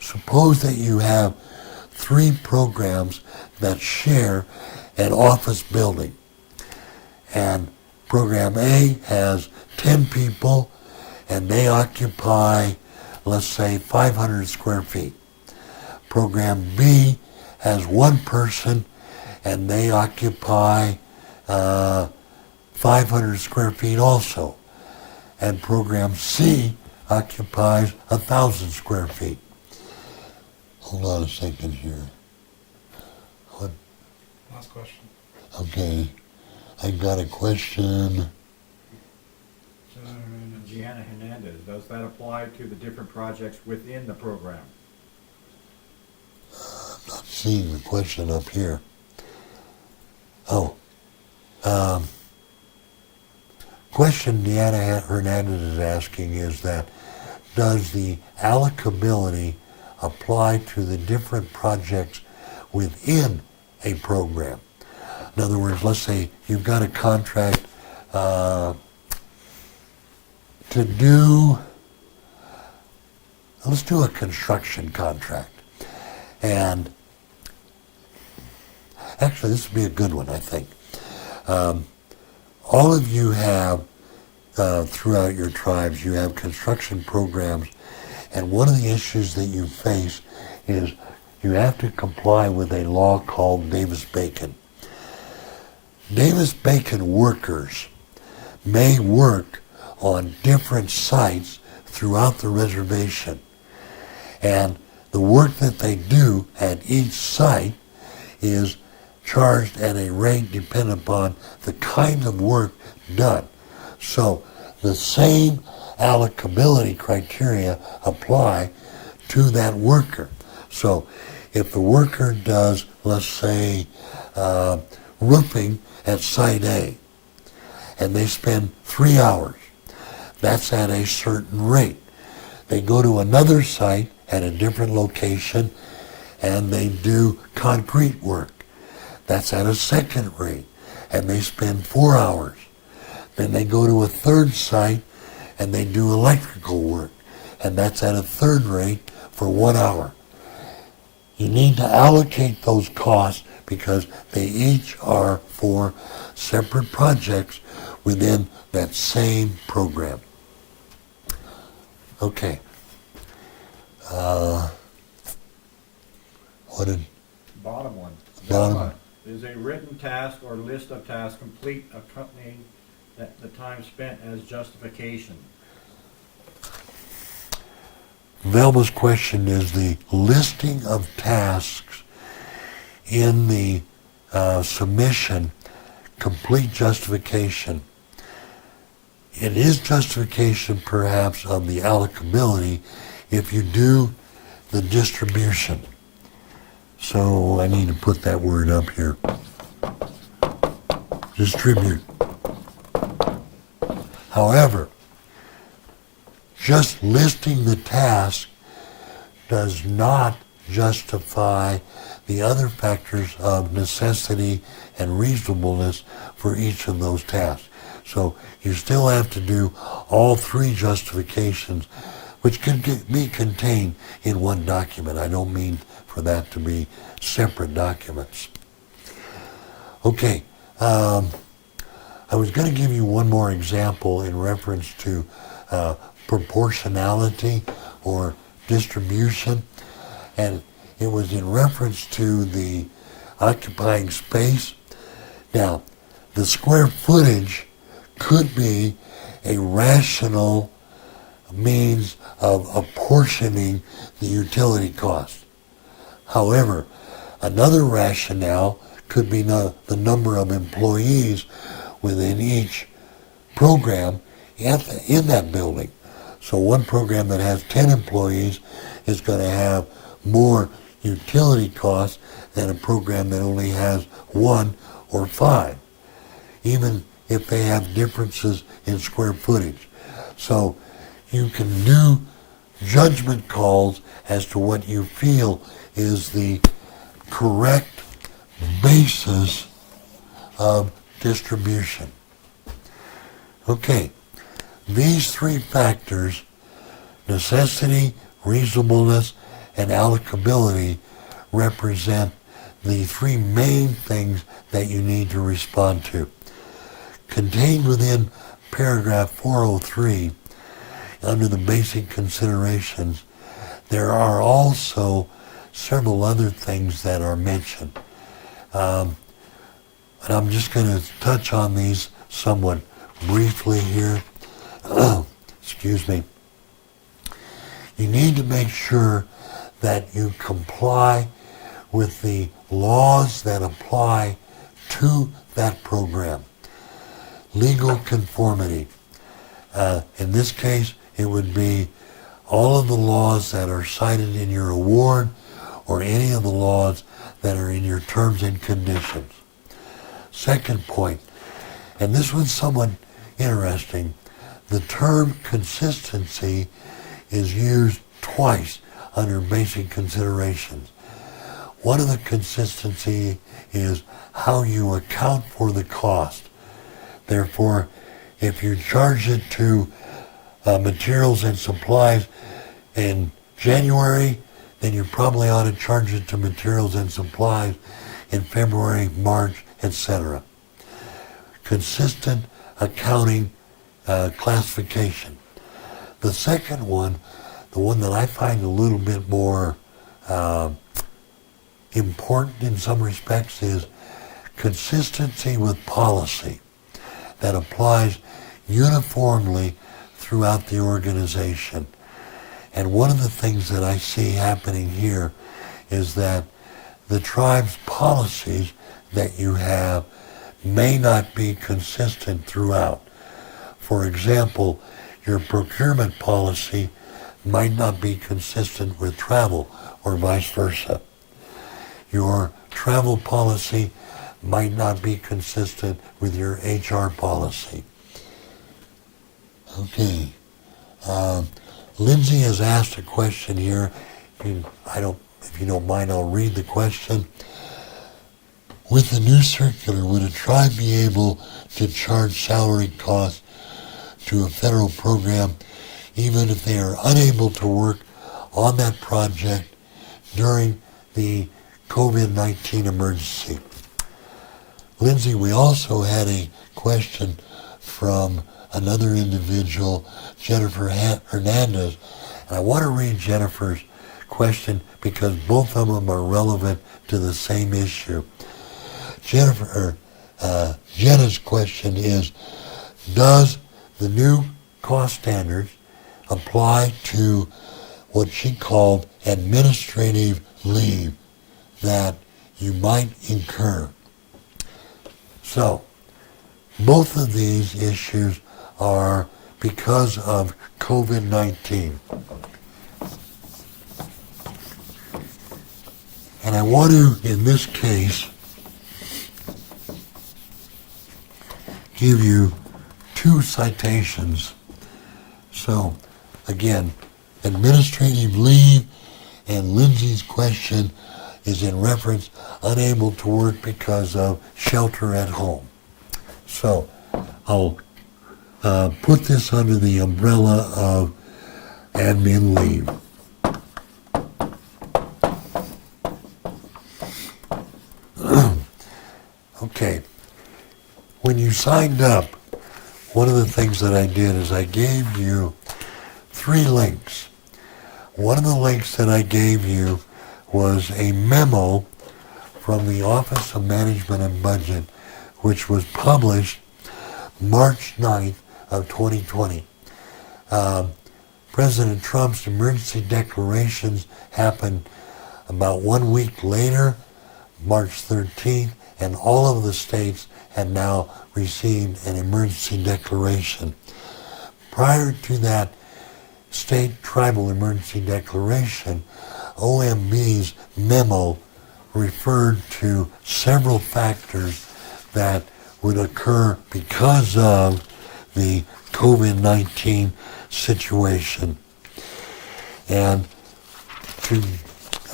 Suppose that you have 3 programs that share an office building. And program A has 10 people, and they occupy, let's say, 500 square feet. Program B has one person, and they occupy 500 square feet also. And program C occupies 1,000 square feet. Hold on a second here. What? Last question. Okay, I got a question. Gianna Hernandez, does that apply to the different projects within the program? I'm not seeing the question up here. Oh, question Deanna Hernandez is asking is that, does the allowability apply to the different projects within a program? In other words, let's say you've got a contract to do, let's do a construction contract. And actually, this would be a good one, I think. All of you have, throughout your tribes, you have construction programs, and one of the issues that you face is you have to comply with a law called Davis-Bacon. Davis-Bacon workers may work on different sites throughout the reservation, and the work that they do at each site is charged at a rate dependent upon the kind of work done. So the same allowability criteria apply to that worker. So if the worker does, let's say, roofing at site A, and they spend 3 hours, that's at a certain rate. They go to another site at a different location and they do concrete work. That's at a second rate, and they spend 4 hours. Then they go to a third site and they do electrical work, and that's at a third rate for 1 hour. You need to allocate those costs because they each are for separate projects within that same program. Okay. What did... Bottom one. Bottom. Is a written task or list of tasks complete accompanying the time spent as justification? Velma's question is the listing of tasks in the submission complete justification. It is justification perhaps of the allowability if you do the distribution. So I need to put that word up here. Distribute. However, just listing the task does not justify the other factors of necessity and reasonableness for each of those tasks. So you still have to do all three justifications, which can be contained in one document. I don't mean for that to be separate documents. Okay, I was going to give you one more example in reference to proportionality or distribution, and it was in reference to the occupying space. Now, the square footage could be a rational means of apportioning the utility cost. However, another rationale could be the number of employees within each program in that building. So one program that has 10 employees is going to have more utility costs than a program that only has 1 or 5, even if they have differences in square footage. So you can do judgment calls as to what you feel is the correct basis of distribution. Okay, these three factors, necessity, reasonableness, and allowability, represent the three main things that you need to respond to. contained within paragraph 403 under the basic considerations, there are also several other things that are mentioned. And I'm just going to touch on these somewhat briefly here. Excuse me. You need to make sure that you comply with the laws that apply to that program. Legal conformity. In this case, it would be all of the laws that are cited in your award or any of the laws that are in your terms and conditions. Second point, and this one's somewhat interesting, the term consistency is used twice under basic considerations. One of the consistency is how you account for the cost. Therefore, if you charge it to materials and supplies in January, then you probably ought to charge it to materials and supplies in February, March, etc. Consistent accounting classification. The second one, the one that I find a little bit more important in some respects, is consistency with policy that applies uniformly throughout the organization. And one of the things that I see happening here is that the tribe's policies that you have may not be consistent throughout. For example, your procurement policy might not be consistent with travel or vice versa. Your travel policy might not be consistent with your HR policy. Okay. Lindsay has asked a question here. If you don't mind, I'll read the question. With the new circular, would a tribe be able to charge salary costs to a federal program even if they are unable to work on that project during the COVID-19 emergency? Lindsay, we also had a question from another individual, Jennifer Hernandez, and I want to read Jennifer's question because both of them are relevant to the same issue. Jenna's question is, does the new cost standards apply to what she called administrative leave that you might incur? So, both of these issues are because of COVID-19. And I want to, in this case, give you two citations. So, again, administrative leave, and Lindsay's question is in reference unable to work because of shelter at home. So I'll put this under the umbrella of admin leave. Okay, when you signed up, one of the things that I did is I gave you 3 links. One of the links that I gave you was a memo from the Office of Management and Budget, which was published March 9th of 2020. President Trump's emergency declarations happened about 1 week later, March 13th, and all of the states had now received an emergency declaration. Prior to that state tribal emergency declaration, OMB's memo referred to several factors that would occur because of the COVID-19 situation. And to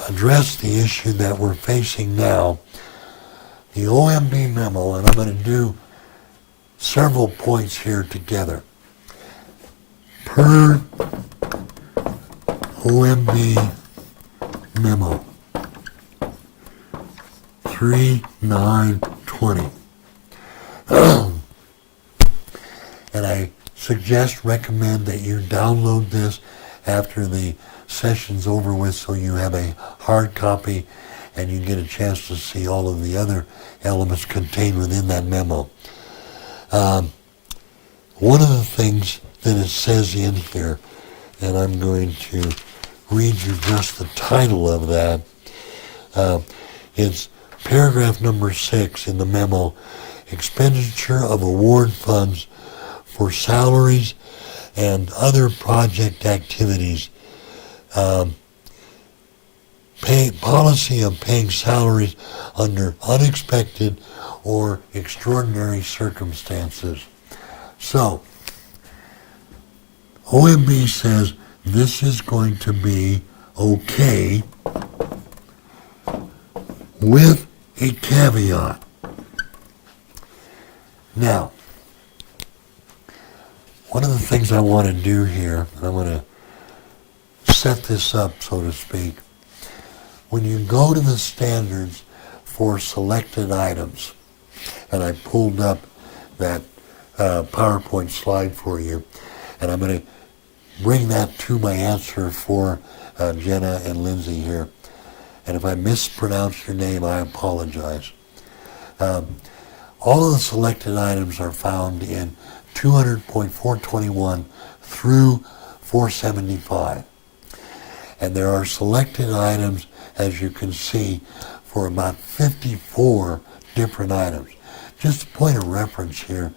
address the issue that we're facing now, the OMB memo, and I'm going to do several points here together. Per OMB memo 3920. recommend that you download this after the session's over with so you have a hard copy and you get a chance to see all of the other elements contained within that memo. One of the things that it says in here, and I'm going to read you just the title of that, it's paragraph number 6 in the memo, expenditure of award funds for salaries and other project activities. Policy of paying salaries under unexpected or extraordinary circumstances. So, OMB says this is going to be okay with a caveat. Now, one of the things I want to do here, and I'm going to set this up, so to speak, when you go to the standards for selected items, and I pulled up that PowerPoint slide for you, and I'm going to bring that to my answer for Jenna and Lindsay here. And if I mispronounce your name, I apologize. All of the selected items are found in 200.421 through 475. And there are selected items, as you can see, for about 54 different items. Just a point of reference here,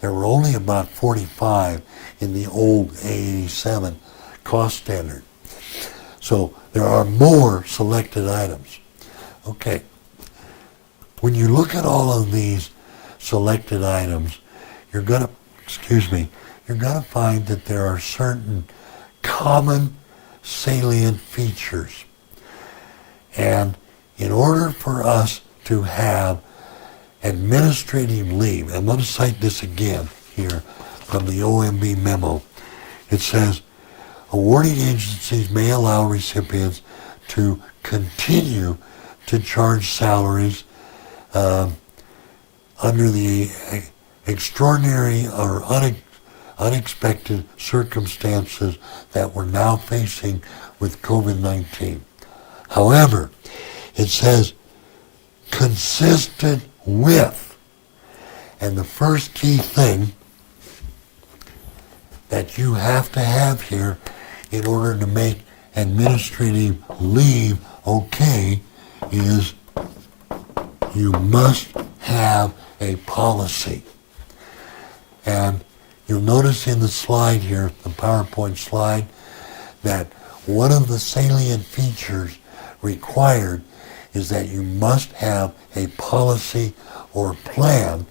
there were only about 45 in the old A-87 cost standard. So there are more selected items. Okay. When you look at all of these selected items, you're going to find that there are certain common salient features. And in order for us to have administrative leave, I'm going to cite this again here from the OMB memo. It says, awarding agencies may allow recipients to continue to charge salaries under the extraordinary or unexpected circumstances that we're now facing with COVID-19. However, it says consistent with, and the first key thing that you have to have here in order to make administrative leave okay is you must have a policy. And you'll notice in the slide here, the PowerPoint slide, that one of the salient features required is that you must have a policy or plan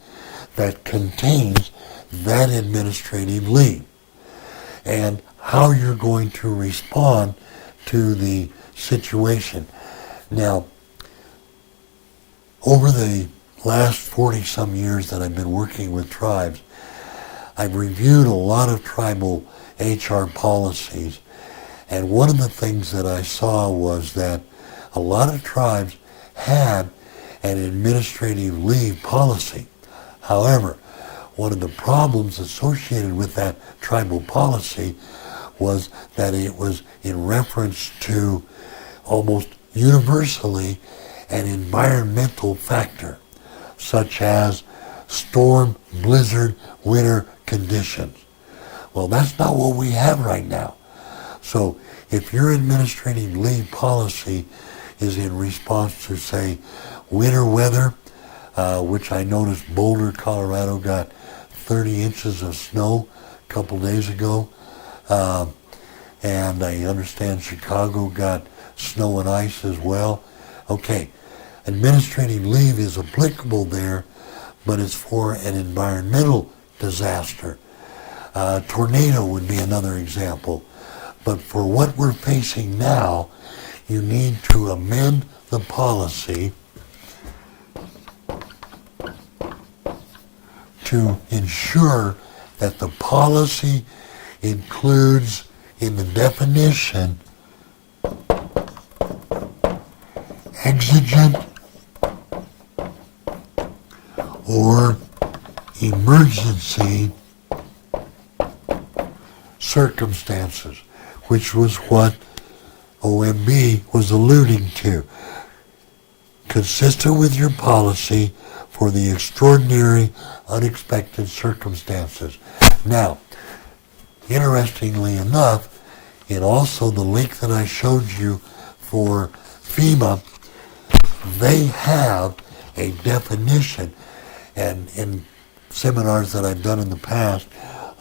that contains that administrative leave and how you're going to respond to the situation. Now, over the last 40-some years that I've been working with tribes, I've reviewed a lot of tribal HR policies, and one of the things that I saw was that a lot of tribes had an administrative leave policy. However, one of the problems associated with that tribal policy was that it was in reference to almost universally an environmental factor, such as storm, blizzard, winter conditions. Well, that's not what we have right now. So if your administrative leave policy is in response to, say, winter weather, which I noticed Boulder, Colorado got 30 inches of snow a couple days ago, and I understand Chicago got snow and ice as well. Okay, administrative leave is applicable there, but it's for an environmental disaster. Tornado would be another example. But for what we're facing now, you need to amend the policy to ensure that the policy includes in the definition exigent or emergency circumstances, which was what OMB was alluding to. Consistent with your policy for the extraordinary, unexpected circumstances. Now, interestingly enough, in also the link that I showed you for FEMA, they have a definition, and in seminars that I've done in the past,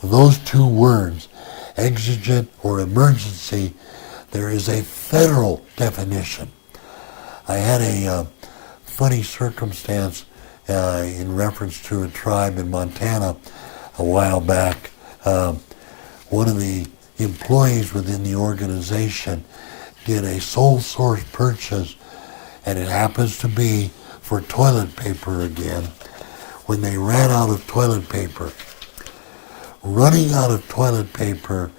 those two words, exigent or emergency, there is a federal definition. I had a funny circumstance in reference to a tribe in Montana a while back. One of the employees within the organization did a sole source purchase, and it happens to be for toilet paper again, when they ran out of toilet paper. Running out of toilet paper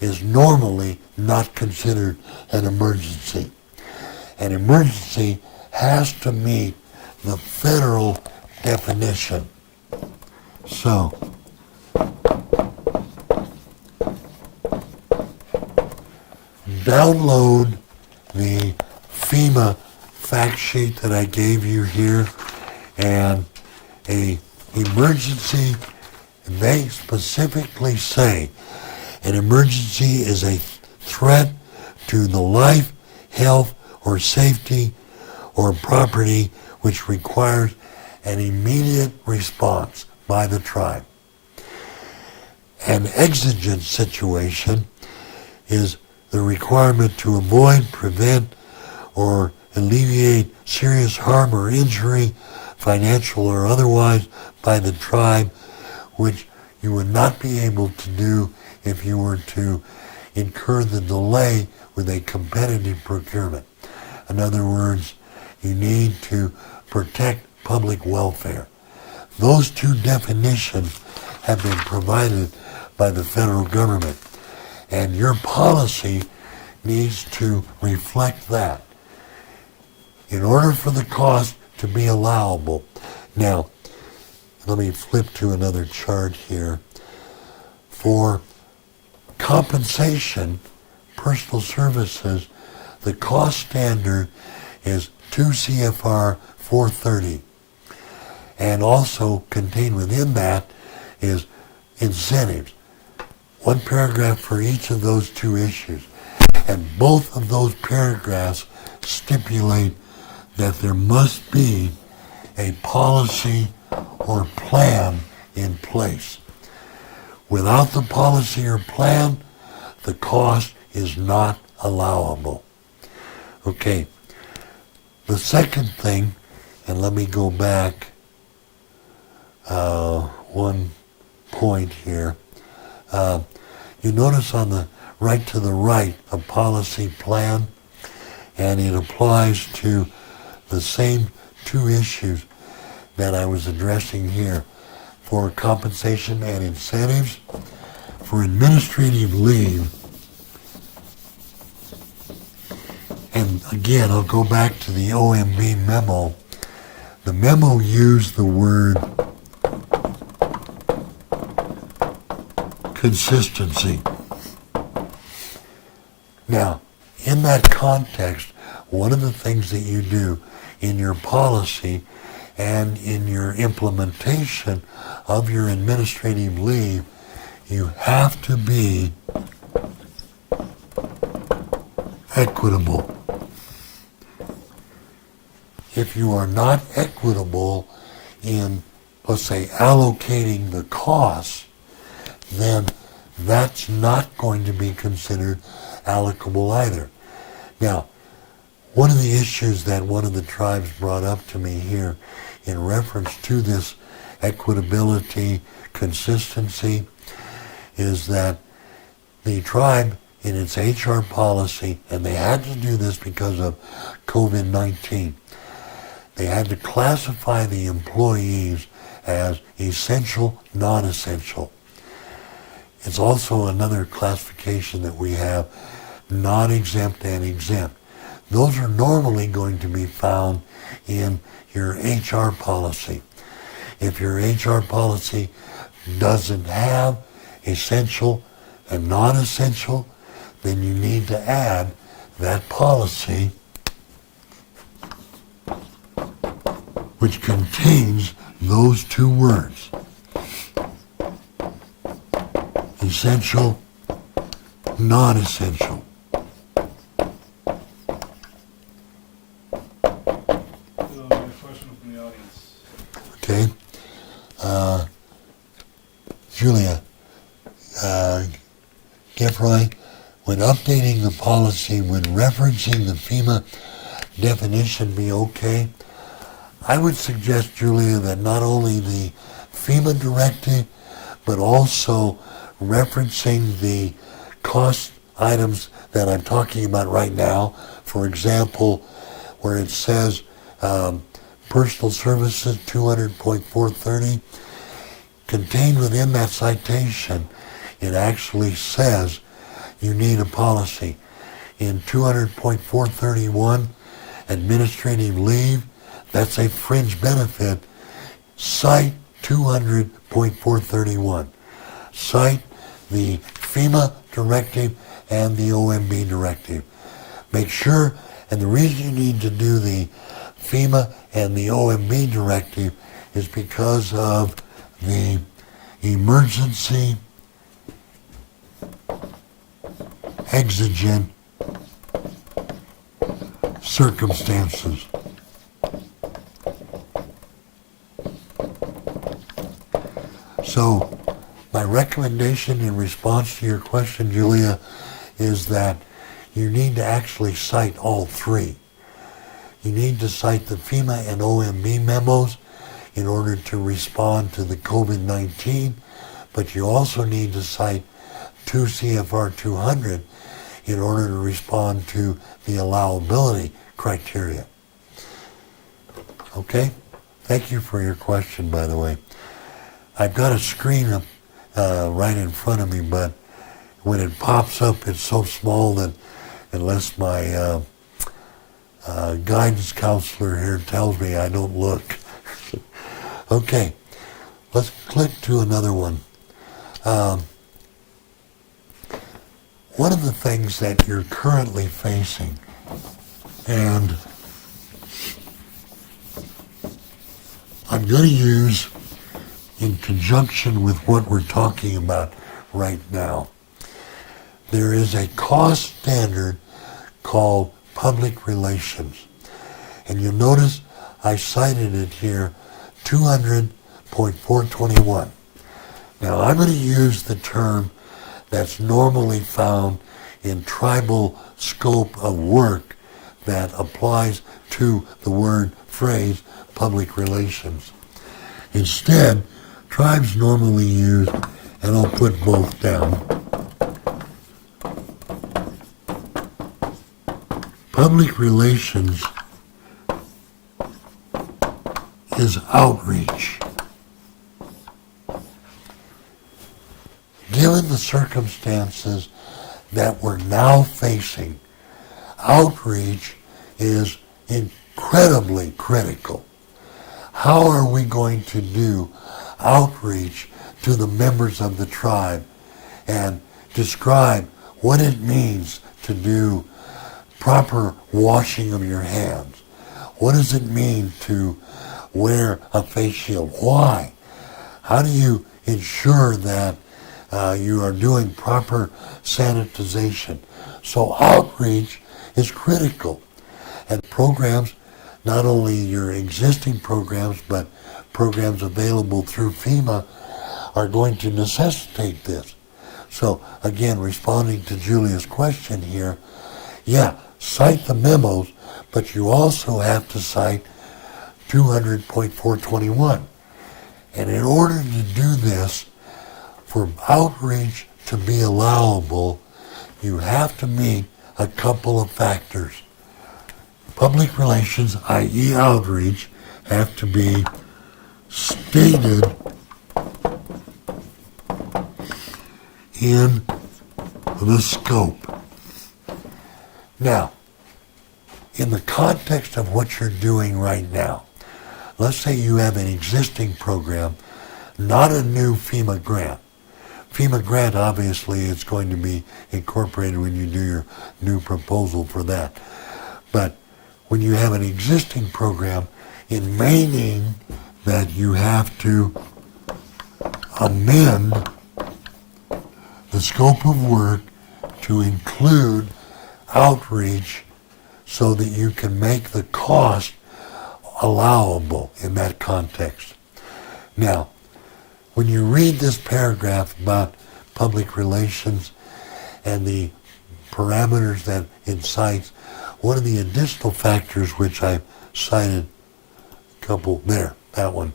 is normally not considered an emergency. An emergency has to meet the federal definition. So, download the FEMA fact sheet that I gave you here, and a emergency, they specifically say an emergency is a threat to the life, health, or safety or property which requires an immediate response by the tribe. An exigent situation is the requirement to avoid, prevent, or alleviate serious harm or injury, financial or otherwise, by the tribe, which you would not be able to do if you were to incur the delay with a competitive procurement. In other words, you need to protect public welfare. Those two definitions have been provided by the federal government, and your policy needs to reflect that. In order for the cost to be allowable. Now, let me flip to another chart here. For compensation, personal services, the cost standard is 2 CFR 430. And also contained within that is incentives. One paragraph for each of those two issues. And both of those paragraphs stipulate that there must be a policy or plan in place. Without the policy or plan, the cost is not allowable. Okay, the second thing, and let me go back one point here. You notice on the right to the right a policy plan, and it applies to the same two issues that I was addressing here. For compensation and incentives, for administrative leave, and again, I'll go back to the OMB memo. The memo used the word consistency. Now, in that context, one of the things that you do in your policy and in your implementation of your administrative leave, you have to be equitable. If you are not equitable in, let's say, allocating the costs, then that's not going to be considered allocable either. Now, one of the issues that one of the tribes brought up to me here in reference to this equitability, consistency, is that the tribe in its HR policy, and they had to do this because of COVID-19, they had to classify the employees as essential, non-essential. It's also another classification that we have, non-exempt and exempt. Those are normally going to be found in your HR policy. If your HR policy doesn't have essential and non-essential, then you need to add that policy which contains those two words. Essential, non-essential. Bill, I have a question from the audience. Okay. Julia, Geffroy, when updating the policy, when referencing the FEMA definition be okay? I would suggest, Julia, that not only the FEMA directive, but also referencing the cost items that I'm talking about right now. For example, where it says personal services 200.430, contained within that citation, it actually says you need a policy. In 200.431, administrative leave, that's a fringe benefit. Cite 200.431. Cite the FEMA directive and the OMB directive. Make sure, and the reason you need to do the FEMA and the OMB directive is because of the emergency exigent circumstances. So my recommendation in response to your question, Julia, is that you need to actually cite all three. You need to cite the FEMA and OMB memos in order to respond to the COVID-19, but you also need to cite 2 CFR 200 in order to respond to the allowability criteria. Okay? Thank you for your question, by the way. I've got a screen up right in front of me, but when it pops up, it's so small that unless my guidance counselor here tells me, I don't look. Okay, let's click to another one. One of the things that you're currently facing, and I'm going to use in conjunction with what we're talking about right now, there is a cost standard called public relations. And you'll notice I cited it here, 200.421. Now I'm going to use the term that's normally found in tribal scope of work that applies to the word phrase public relations. Instead, tribes normally use, and I'll put both down, public relations is outreach. Given the circumstances that we're now facing, outreach is incredibly critical. How are we going to do outreach to the members of the tribe and describe what it means to do proper washing of your hands? What does it mean to wear a face shield? Why? How do you ensure that you are doing proper sanitization? So outreach is critical. And programs, not only your existing programs, but programs available through FEMA are going to necessitate this. So again, responding to Julia's question here, yeah, cite the memos, but you also have to cite 200.421. And in order to do this, for outreach to be allowable, you have to meet a couple of factors. Public relations, i.e. outreach, have to be stated in the scope. Now, in the context of what you're doing right now, let's say you have an existing program, not a new FEMA grant. FEMA grant, obviously, it's going to be incorporated when you do your new proposal for that. But when you have an existing program, it may mean that you have to amend the scope of work to include outreach so that you can make the cost allowable in that context. Now, when you read this paragraph about public relations and the parameters that it cites, one of the additional factors which I cited a couple there, that one,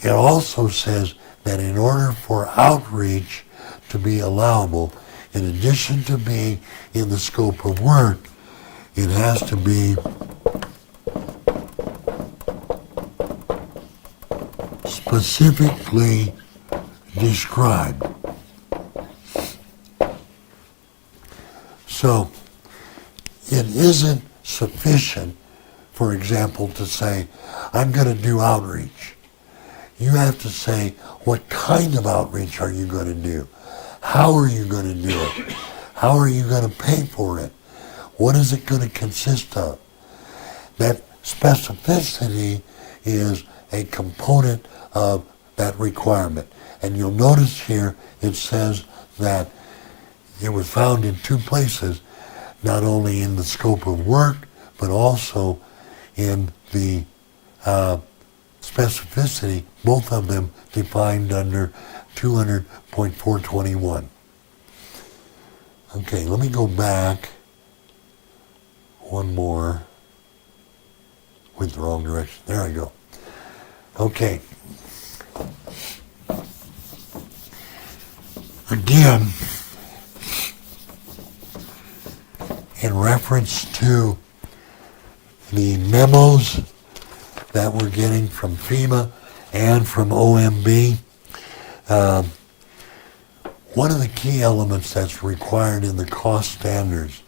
it also says that in order for outreach to be allowable, in addition to being in the scope of work, it has to be specifically described. So, it isn't sufficient, for example, to say, I'm going to do outreach. You have to say, what kind of outreach are you going to do? How are you going to do it? How are you going to pay for it? What is it going to consist of? That specificity is a component of that requirement. And you'll notice here it says that it was found in two places, not only in the scope of work, but also in the specificity, both of them defined under 200.421. Okay, let me go back one more. Went the wrong direction. There I go. Okay. Again, in reference to the memos that we're getting from FEMA and from OMB, one of the key elements that's required in the cost standards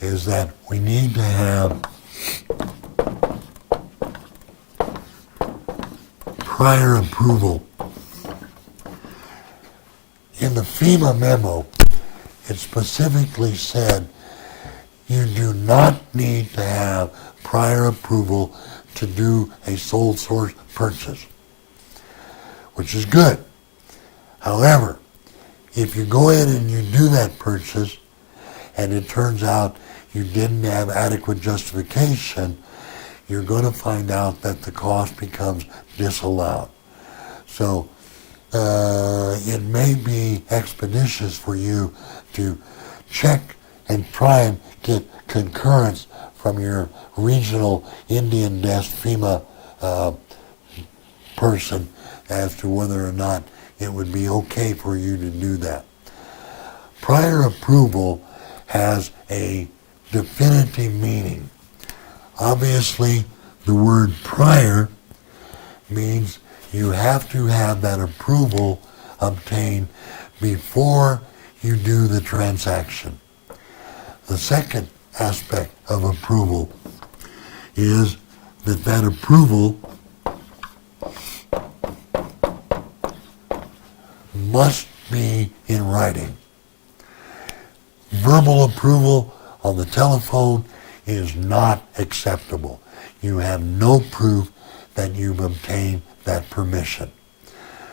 is that we need to have prior approval. In the FEMA memo, it specifically said you do not need to have prior approval to do a sole source purchase, which is good. However, if you go in and you do that purchase and it turns out you didn't have adequate justification, you're going to find out that the cost becomes disallowed. So it may be expeditious for you to check and try and get concurrence from your regional Indian desk FEMA person as to whether or not it would be okay for you to do that. Prior approval has a definitive meaning. Obviously, the word prior means you have to have that approval obtained before you do the transaction. The second aspect of approval is that that approval must be in writing. Verbal approval on the telephone is not acceptable. You have no proof that you've obtained that permission.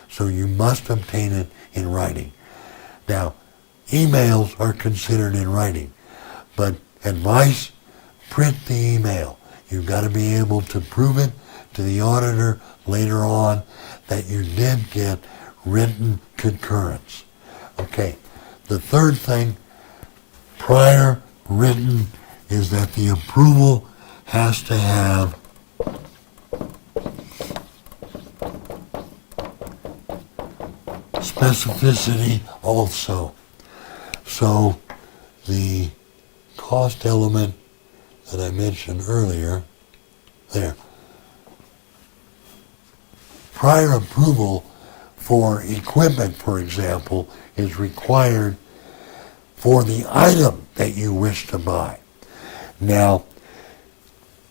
So you must obtain it in writing. Now, emails are considered in writing, but advice, print the email. You've got to be able to prove it to the auditor later on that you did get written concurrence. Okay, the third thing, prior written, is that the approval has to have specificity also. So the cost element that I mentioned earlier, there. Prior approval for equipment, for example, is required for the item that you wish to buy. Now,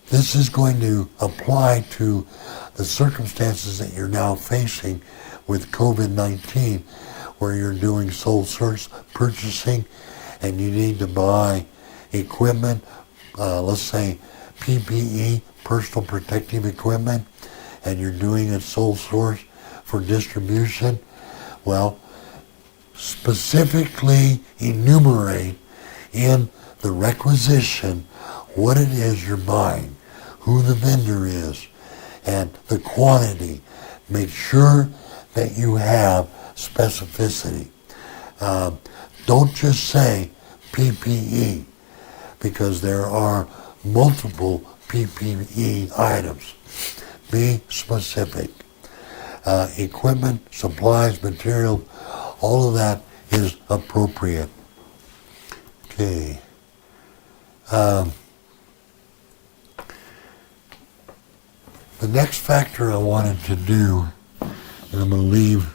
this is going to apply to the circumstances that you're now facing with COVID-19, where you're doing sole source purchasing and you need to buy equipment, let's say PPE, personal protective equipment, and you're doing it sole source for distribution, well, specifically enumerate in the requisition what it is you're buying, who the vendor is, and the quantity. Make sure that you have specificity. Don't just say PPE, because there are multiple PPE items. Be specific. Equipment, supplies, materials, all of that is appropriate. Okay. The next factor I wanted to do, and I'm going to leave,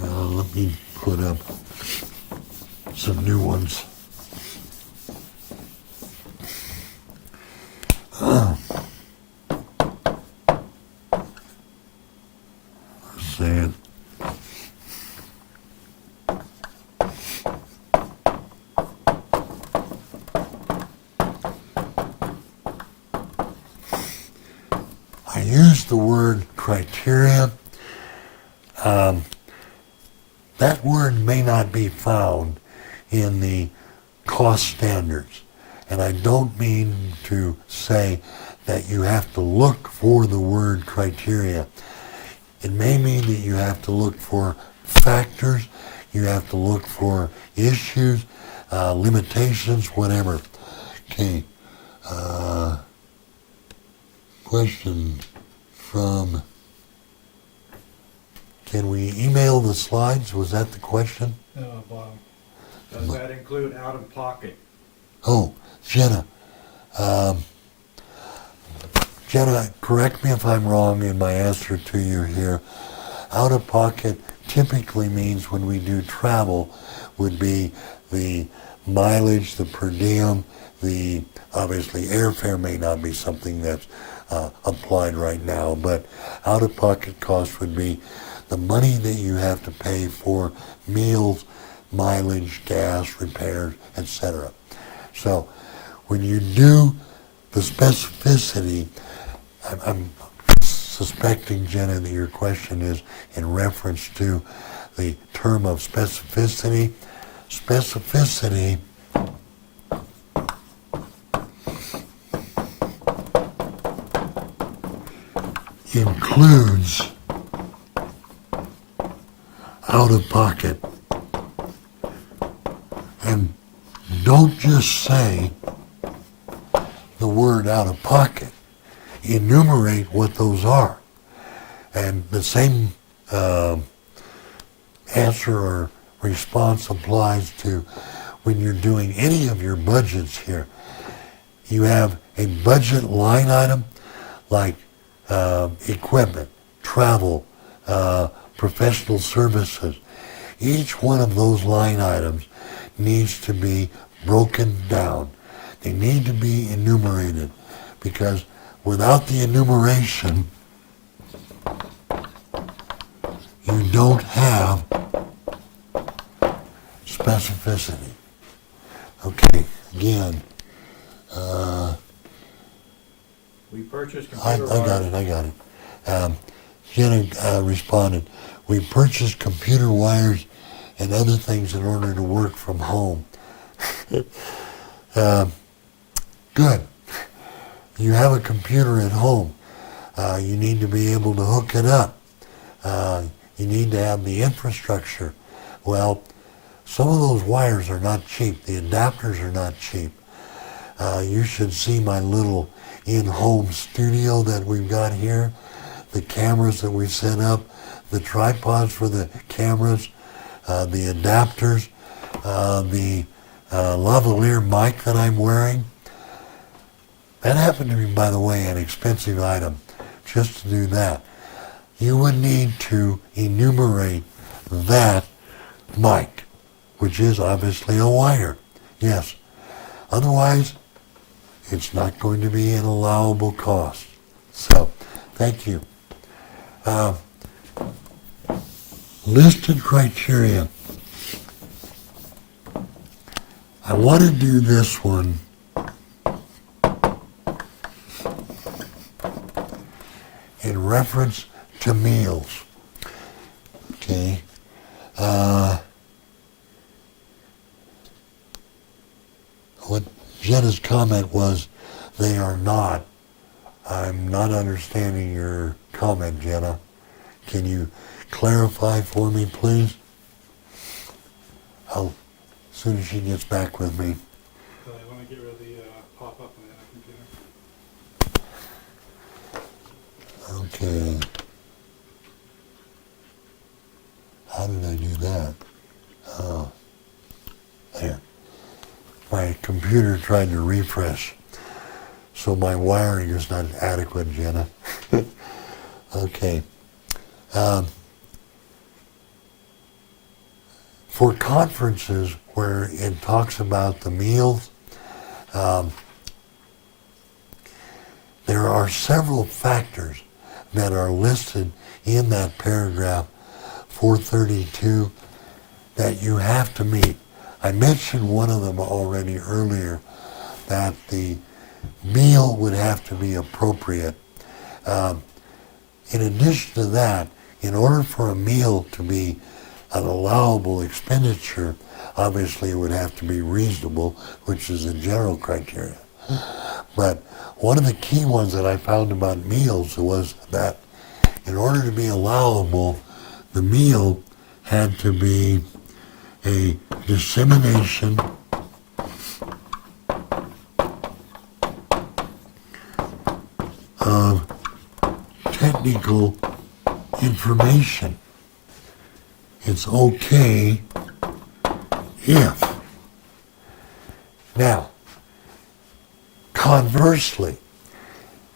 let me put up some new ones. Let's see it. I used the word criteria. That word may not be found in the cost standards. And I don't mean to say that you have to look for the word criteria. It may mean that you have to look for factors, you have to look for issues, limitations, whatever. Okay. Question from, can we email the slides? Was that the question? Bob. Does that include out of pocket? Oh, Jenna. Jenna, correct me if I'm wrong in my answer to you here. Out of pocket typically means when we do travel would be the mileage, the per diem, the obviously airfare may not be something that's applied right now, but out of pocket cost would be the money that you have to pay for meals, mileage, gas, repairs, etc. So when you do the specificity, I'm suspecting, Jenna, that your question is in reference to the term of specificity. Specificity includes out of pocket. And don't just say the word out of pocket. Enumerate what those are. And the same answer or response applies to when you're doing any of your budgets here. You have a budget line item like equipment, travel, professional services. Each one of those line items needs to be broken down. They need to be enumerated, because without the enumeration, you don't have specificity. Okay, again, We purchased I computer got it. Jenna responded, we purchased computer wires and other things in order to work from home. Good. You have a computer at home. You need to be able to hook it up. You need to have the infrastructure. Well, some of those wires are not cheap. The adapters are not cheap. You should see my little in-home studio that we've got here, the cameras that we set up, the tripods for the cameras, the adapters, the lavalier mic that I'm wearing. That happened to be, by the way, an expensive item just to do that. You would need to enumerate that mic, which is obviously a wire. Yes. Otherwise, it's not going to be an allowable cost. So, thank you. listed criteria. I want to do this one in reference to meals. Okay. What Jenna's comment was, they are not. I'm not understanding your comment, Jenna. Can you clarify for me, please? As soon as she gets back with me. So I want to get rid of the pop-up on the computer. Okay. How did I do that? Oh, there. My computer tried to refresh, so my wiring is not adequate, Jenna. Okay. For conferences where it talks about the meals, there are several factors that are listed in that paragraph 432 that you have to meet. I mentioned one of them already earlier, that the meal would have to be appropriate. In addition to that, in order for a meal to be an allowable expenditure, obviously it would have to be reasonable, which is a general criteria. But one of the key ones that I found about meals was that in order to be allowable, the meal had to be a dissemination of technical information. It's okay if. Now, conversely,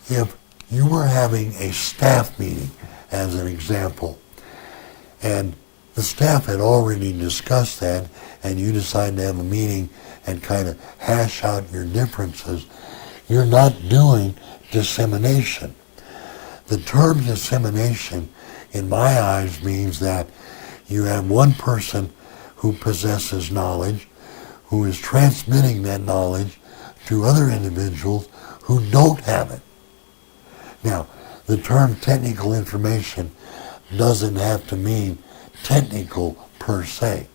if you were having a staff meeting, as an example, and the staff had already discussed that, and you decide to have a meeting and kind of hash out your differences, you're not doing dissemination. The term dissemination, in my eyes, means that you have one person who possesses knowledge, who is transmitting that knowledge to other individuals who don't have it. Now, the term technical information doesn't have to mean technical per se.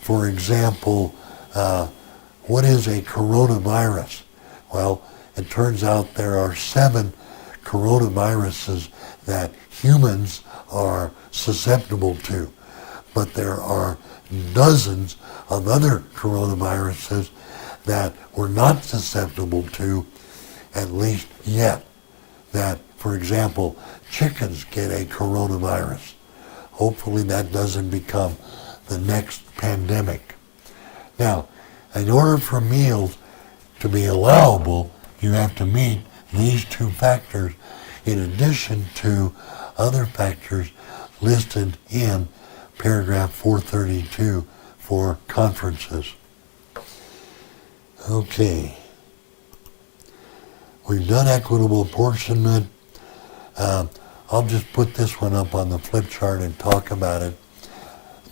For example, what is a coronavirus? Well, it turns out there are 7 coronaviruses that humans are susceptible to, but there are dozens of other coronaviruses that we're not susceptible to, at least yet. That, for example, chickens get a coronavirus. Hopefully that doesn't become the next pandemic. Now, in order for meals to be allowable, you have to meet these 2 factors in addition to other factors listed in paragraph 432 for conferences. Okay. We've done equitable apportionment. I'll just put this one up on the flip chart and talk about it.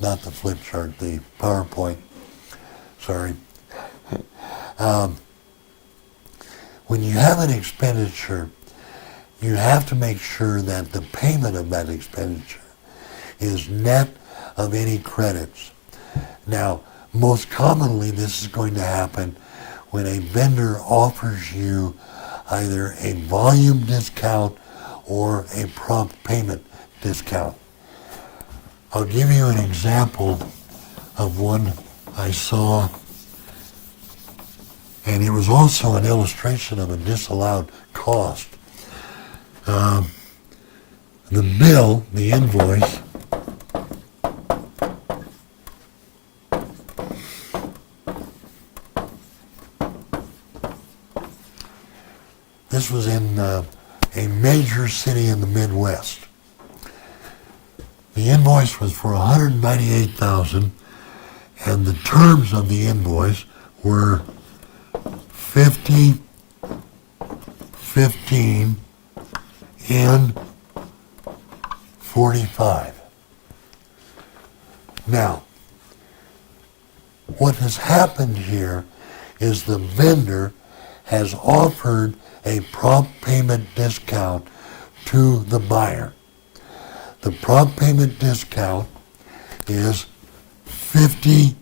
Not the flip chart, the PowerPoint. Sorry. When you have an expenditure, you have to make sure that the payment of that expenditure is net of any credits. Now, most commonly this is going to happen when a vendor offers you either a volume discount or a prompt payment discount. I'll give you an example of one I saw, and it was also an illustration of a disallowed cost. The bill, the invoice, this was in a major city in the Midwest. The invoice was for $198,000, and the terms of the invoice were 50, 15, and 45. Now, what has happened here is the vendor has offered a prompt payment discount to the buyer. The prompt payment discount is 50%.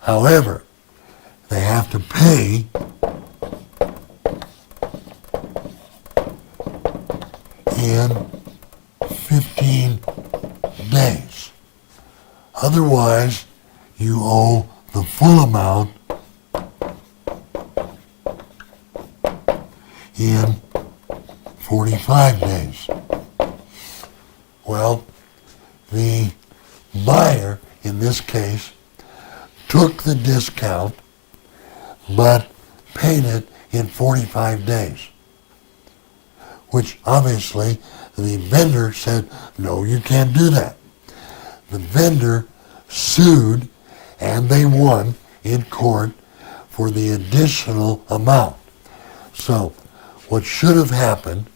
However, they have to pay in 15 days. Otherwise, you owe the full amount in 45 days. Well, the buyer, in this case, took the discount, but paid it in 45 days. Which obviously the vendor said, no, you can't do that. The vendor sued and they won in court for the additional amount. So what should have happened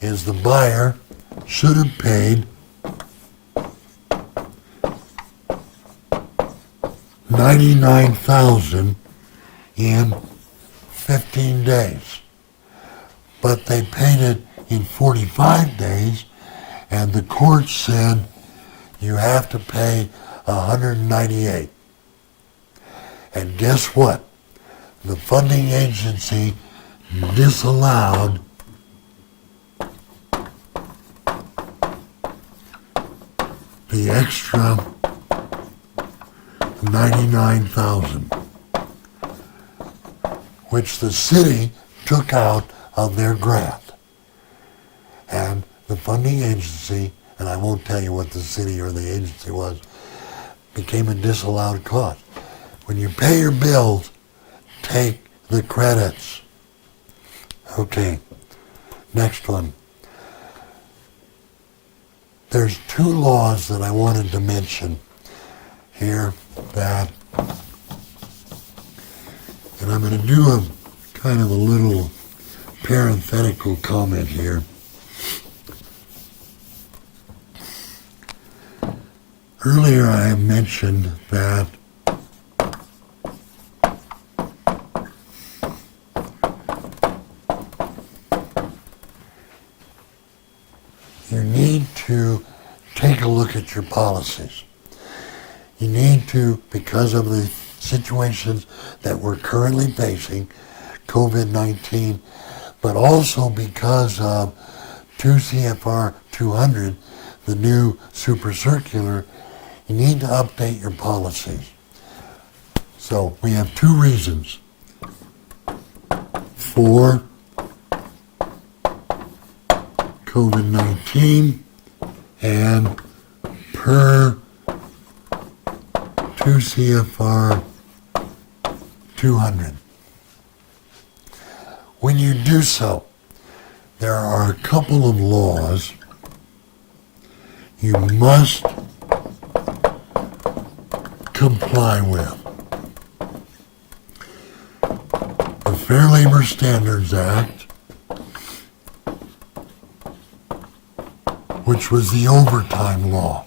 is the buyer should have paid $99,000 in 15 days. But they paid it in 45 days, and the court said you have to pay $198. And guess what? The funding agency disallowed the extra $99,000, which the city took out of their grant. And the funding agency, and I won't tell you what the city or the agency was, became a disallowed cost. When you pay your bills, take the credits. Okay, next one. There's two laws that I wanted to mention here that, and I'm going to do a kind of a little parenthetical comment here. Earlier I have mentioned that you need to take a look at your policies. You need to, because of the situations that we're currently facing, COVID-19, but also because of 2 CFR 200, the new super circular, you need to update your policies. So we have two reasons for COVID-19 and per 2 CFR 200. When you do so, there are a couple of laws you must comply with. The Fair Labor Standards Act, which was the overtime law.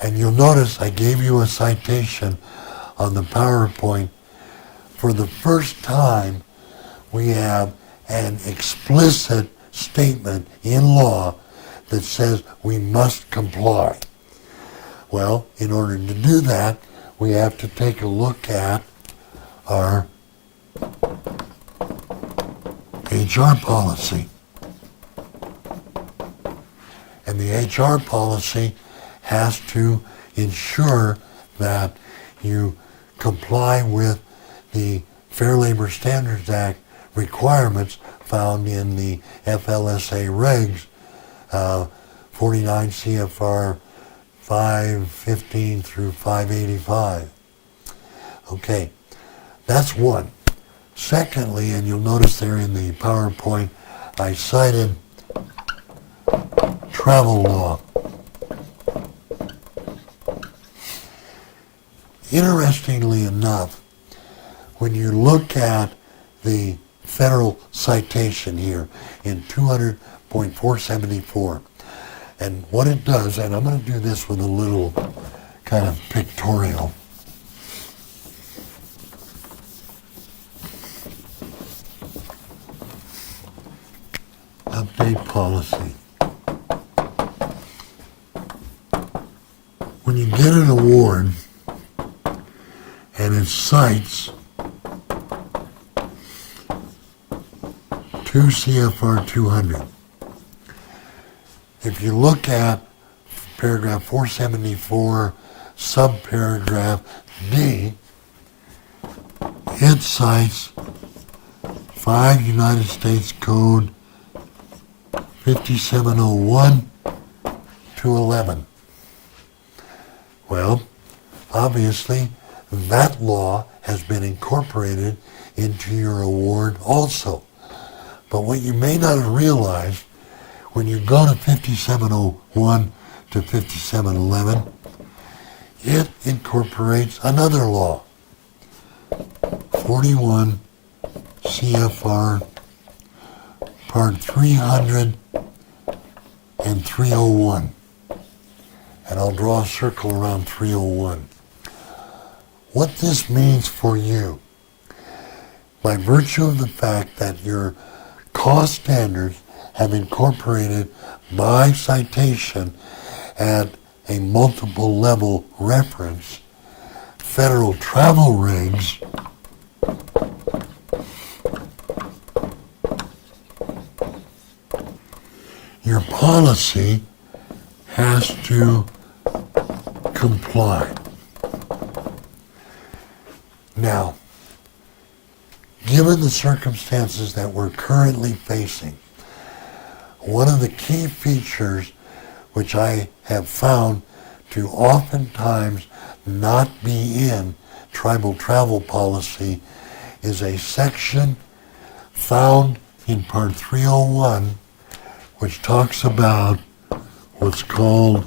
And you'll notice I gave you a citation on the PowerPoint. For the first time, we have an explicit statement in law that says we must comply. Well, in order to do that, we have to take a look at our HR policy. And the HR policy has to ensure that you comply with the Fair Labor Standards Act requirements found in the FLSA regs, 49 CFR 515 through 585. Okay, that's one. Secondly, and you'll notice there in the PowerPoint, I cited travel law. Interestingly enough, when you look at the federal citation here in 200.474, And what it does, and I'm going to do this with a little kind of pictorial. Update policy. When you get an award and it cites 2 CFR 200, if you look at paragraph 474, subparagraph D, it cites 5 United States Code 5701 to 11. Well, obviously, that law has been incorporated into your award also. But what you may not have realized, when you go to 5701 to 5711, it incorporates another law, 41 CFR Part 300 and 301. And I'll draw a circle around 301. What this means for you, by virtue of the fact that your cost standards have incorporated by citation at a multiple level reference, federal travel regs, your policy has to comply. Now, given the circumstances that we're currently facing, one of the key features which I have found to oftentimes not be in tribal travel policy is a section found in Part 301 which talks about what's called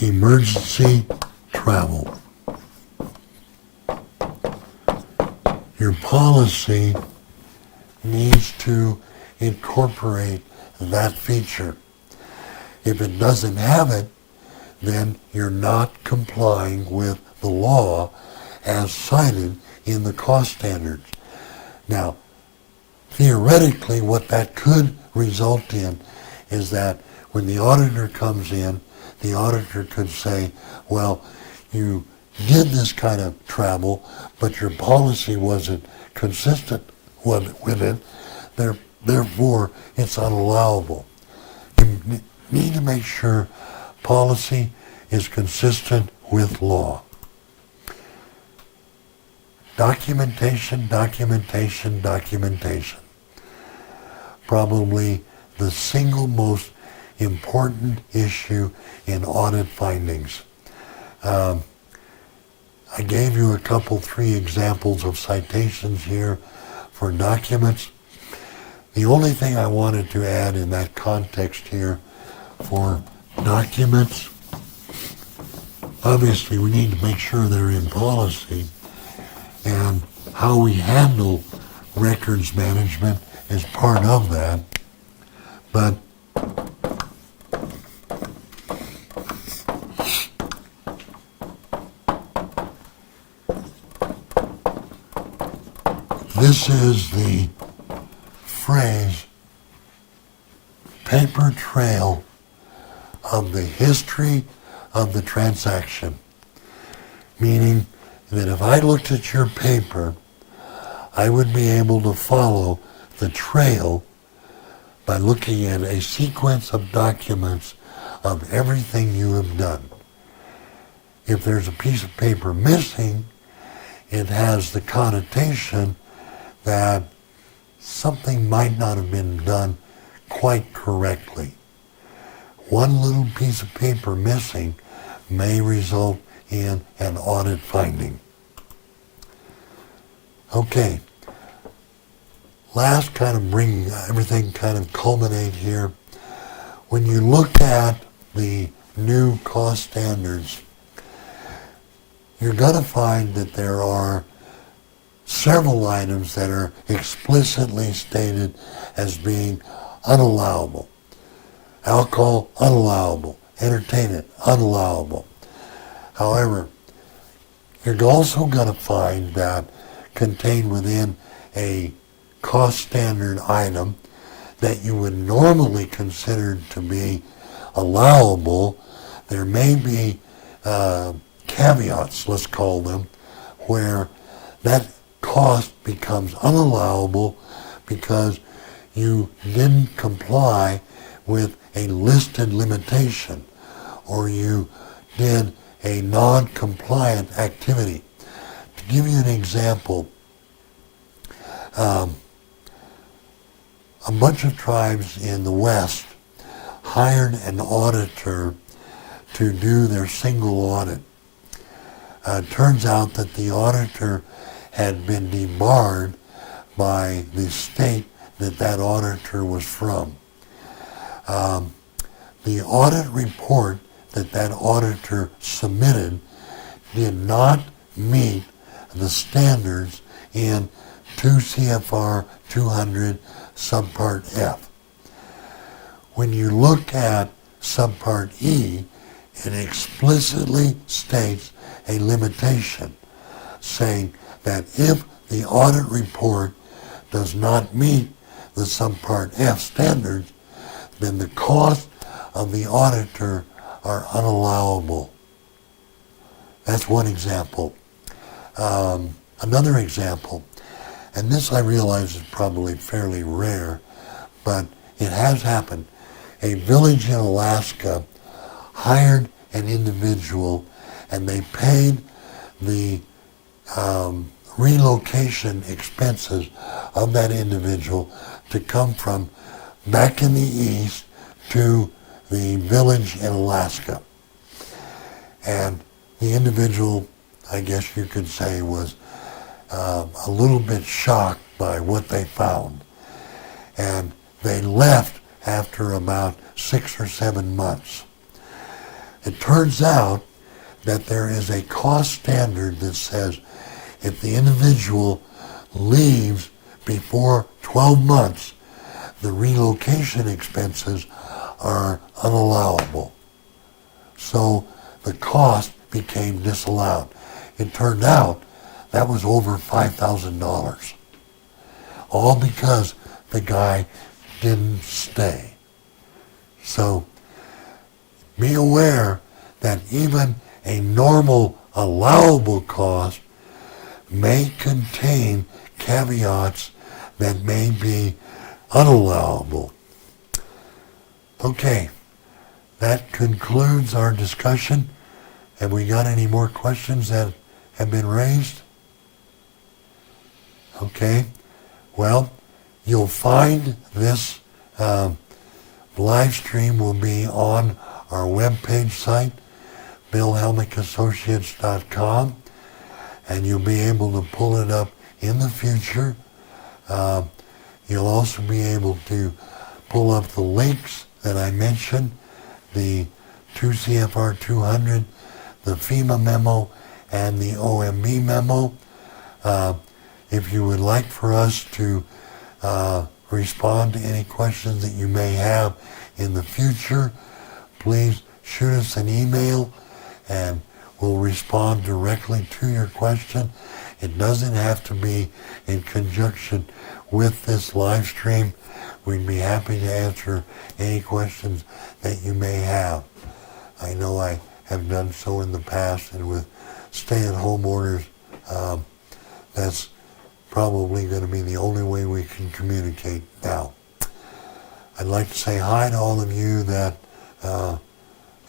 emergency travel. Your policy needs to incorporate that feature. If it doesn't have it, then you're not complying with the law as cited in the cost standards. Now, theoretically, what that could result in is that when the auditor comes in, the auditor could say, well, you did this kind of travel, but your policy wasn't consistent with it, therefore it's unallowable. You need to make sure policy is consistent with law. Documentation, documentation, documentation. Probably the single most important issue in audit findings. I gave you three examples of citations here for documents. The only thing I wanted to add in that context here for documents, obviously we need to make sure they're in policy, and how we handle records management is part of that. But this is the phrase, paper trail of the history of the transaction. Meaning that if I looked at your paper, I would be able to follow the trail by looking at a sequence of documents of everything you have done. If there's a piece of paper missing, it has the connotation that something might not have been done quite correctly. One little piece of paper missing may result in an audit finding. Okay, last kind of bringing everything kind of culminate here. When you look at the new cost standards, you're going to find that there are several items that are explicitly stated as being unallowable. Alcohol, unallowable. Entertainment, unallowable. However, you're also going to find that contained within a cost standard item that you would normally consider to be allowable, there may be caveats, let's call them, where that cost becomes unallowable because you didn't comply with a listed limitation, or you did a non-compliant activity. To give you an example, a bunch of tribes in the West hired an auditor to do their single audit. Turns out that the auditor had been debarred by the state that that auditor was from. The audit report that that auditor submitted did not meet the standards in 2 CFR 200 Subpart F. When you look at Subpart E, it explicitly states a limitation, saying that if the audit report does not meet the Subpart F standards, then the cost of the auditor are unallowable. That's one example. Another example, and this I realize is probably fairly rare, but it has happened. A village in Alaska hired an individual and they paid the relocation expenses of that individual to come from back in the east to the village in Alaska. And the individual, I guess you could say, was a little bit shocked by what they found. And they left after about 6 or 7 months. It turns out that there is a cost standard that says if the individual leaves before 12 months, the relocation expenses are unallowable. So the cost became disallowed. It turned out that was over $5,000. All because the guy didn't stay. So be aware that even a normal allowable cost may contain caveats that may be unallowable. Okay, that concludes our discussion. Have we got any more questions that have been raised? Okay, well, you'll find this live stream will be on our webpage site, billhelmichassociates.com, and you'll be able to pull it up in the future. You'll also be able to pull up the links that I mentioned, the 2 CFR 200, the FEMA memo, and the OMB memo. If you would like for us to respond to any questions that you may have in the future, please shoot us an email and we'll respond directly to your question. It doesn't have to be in conjunction with this live stream. We'd be happy to answer any questions that you may have. I know I have done so in the past, and with stay-at-home orders, that's probably going to be the only way we can communicate now. I'd like to say hi to all of you that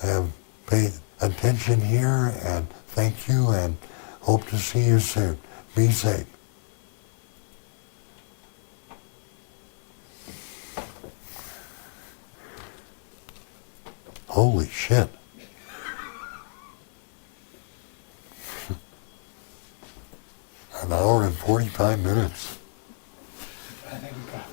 have paid attention here, and thank you, and hope to see you soon. Be safe. Holy shit. An hour and 45 minutes.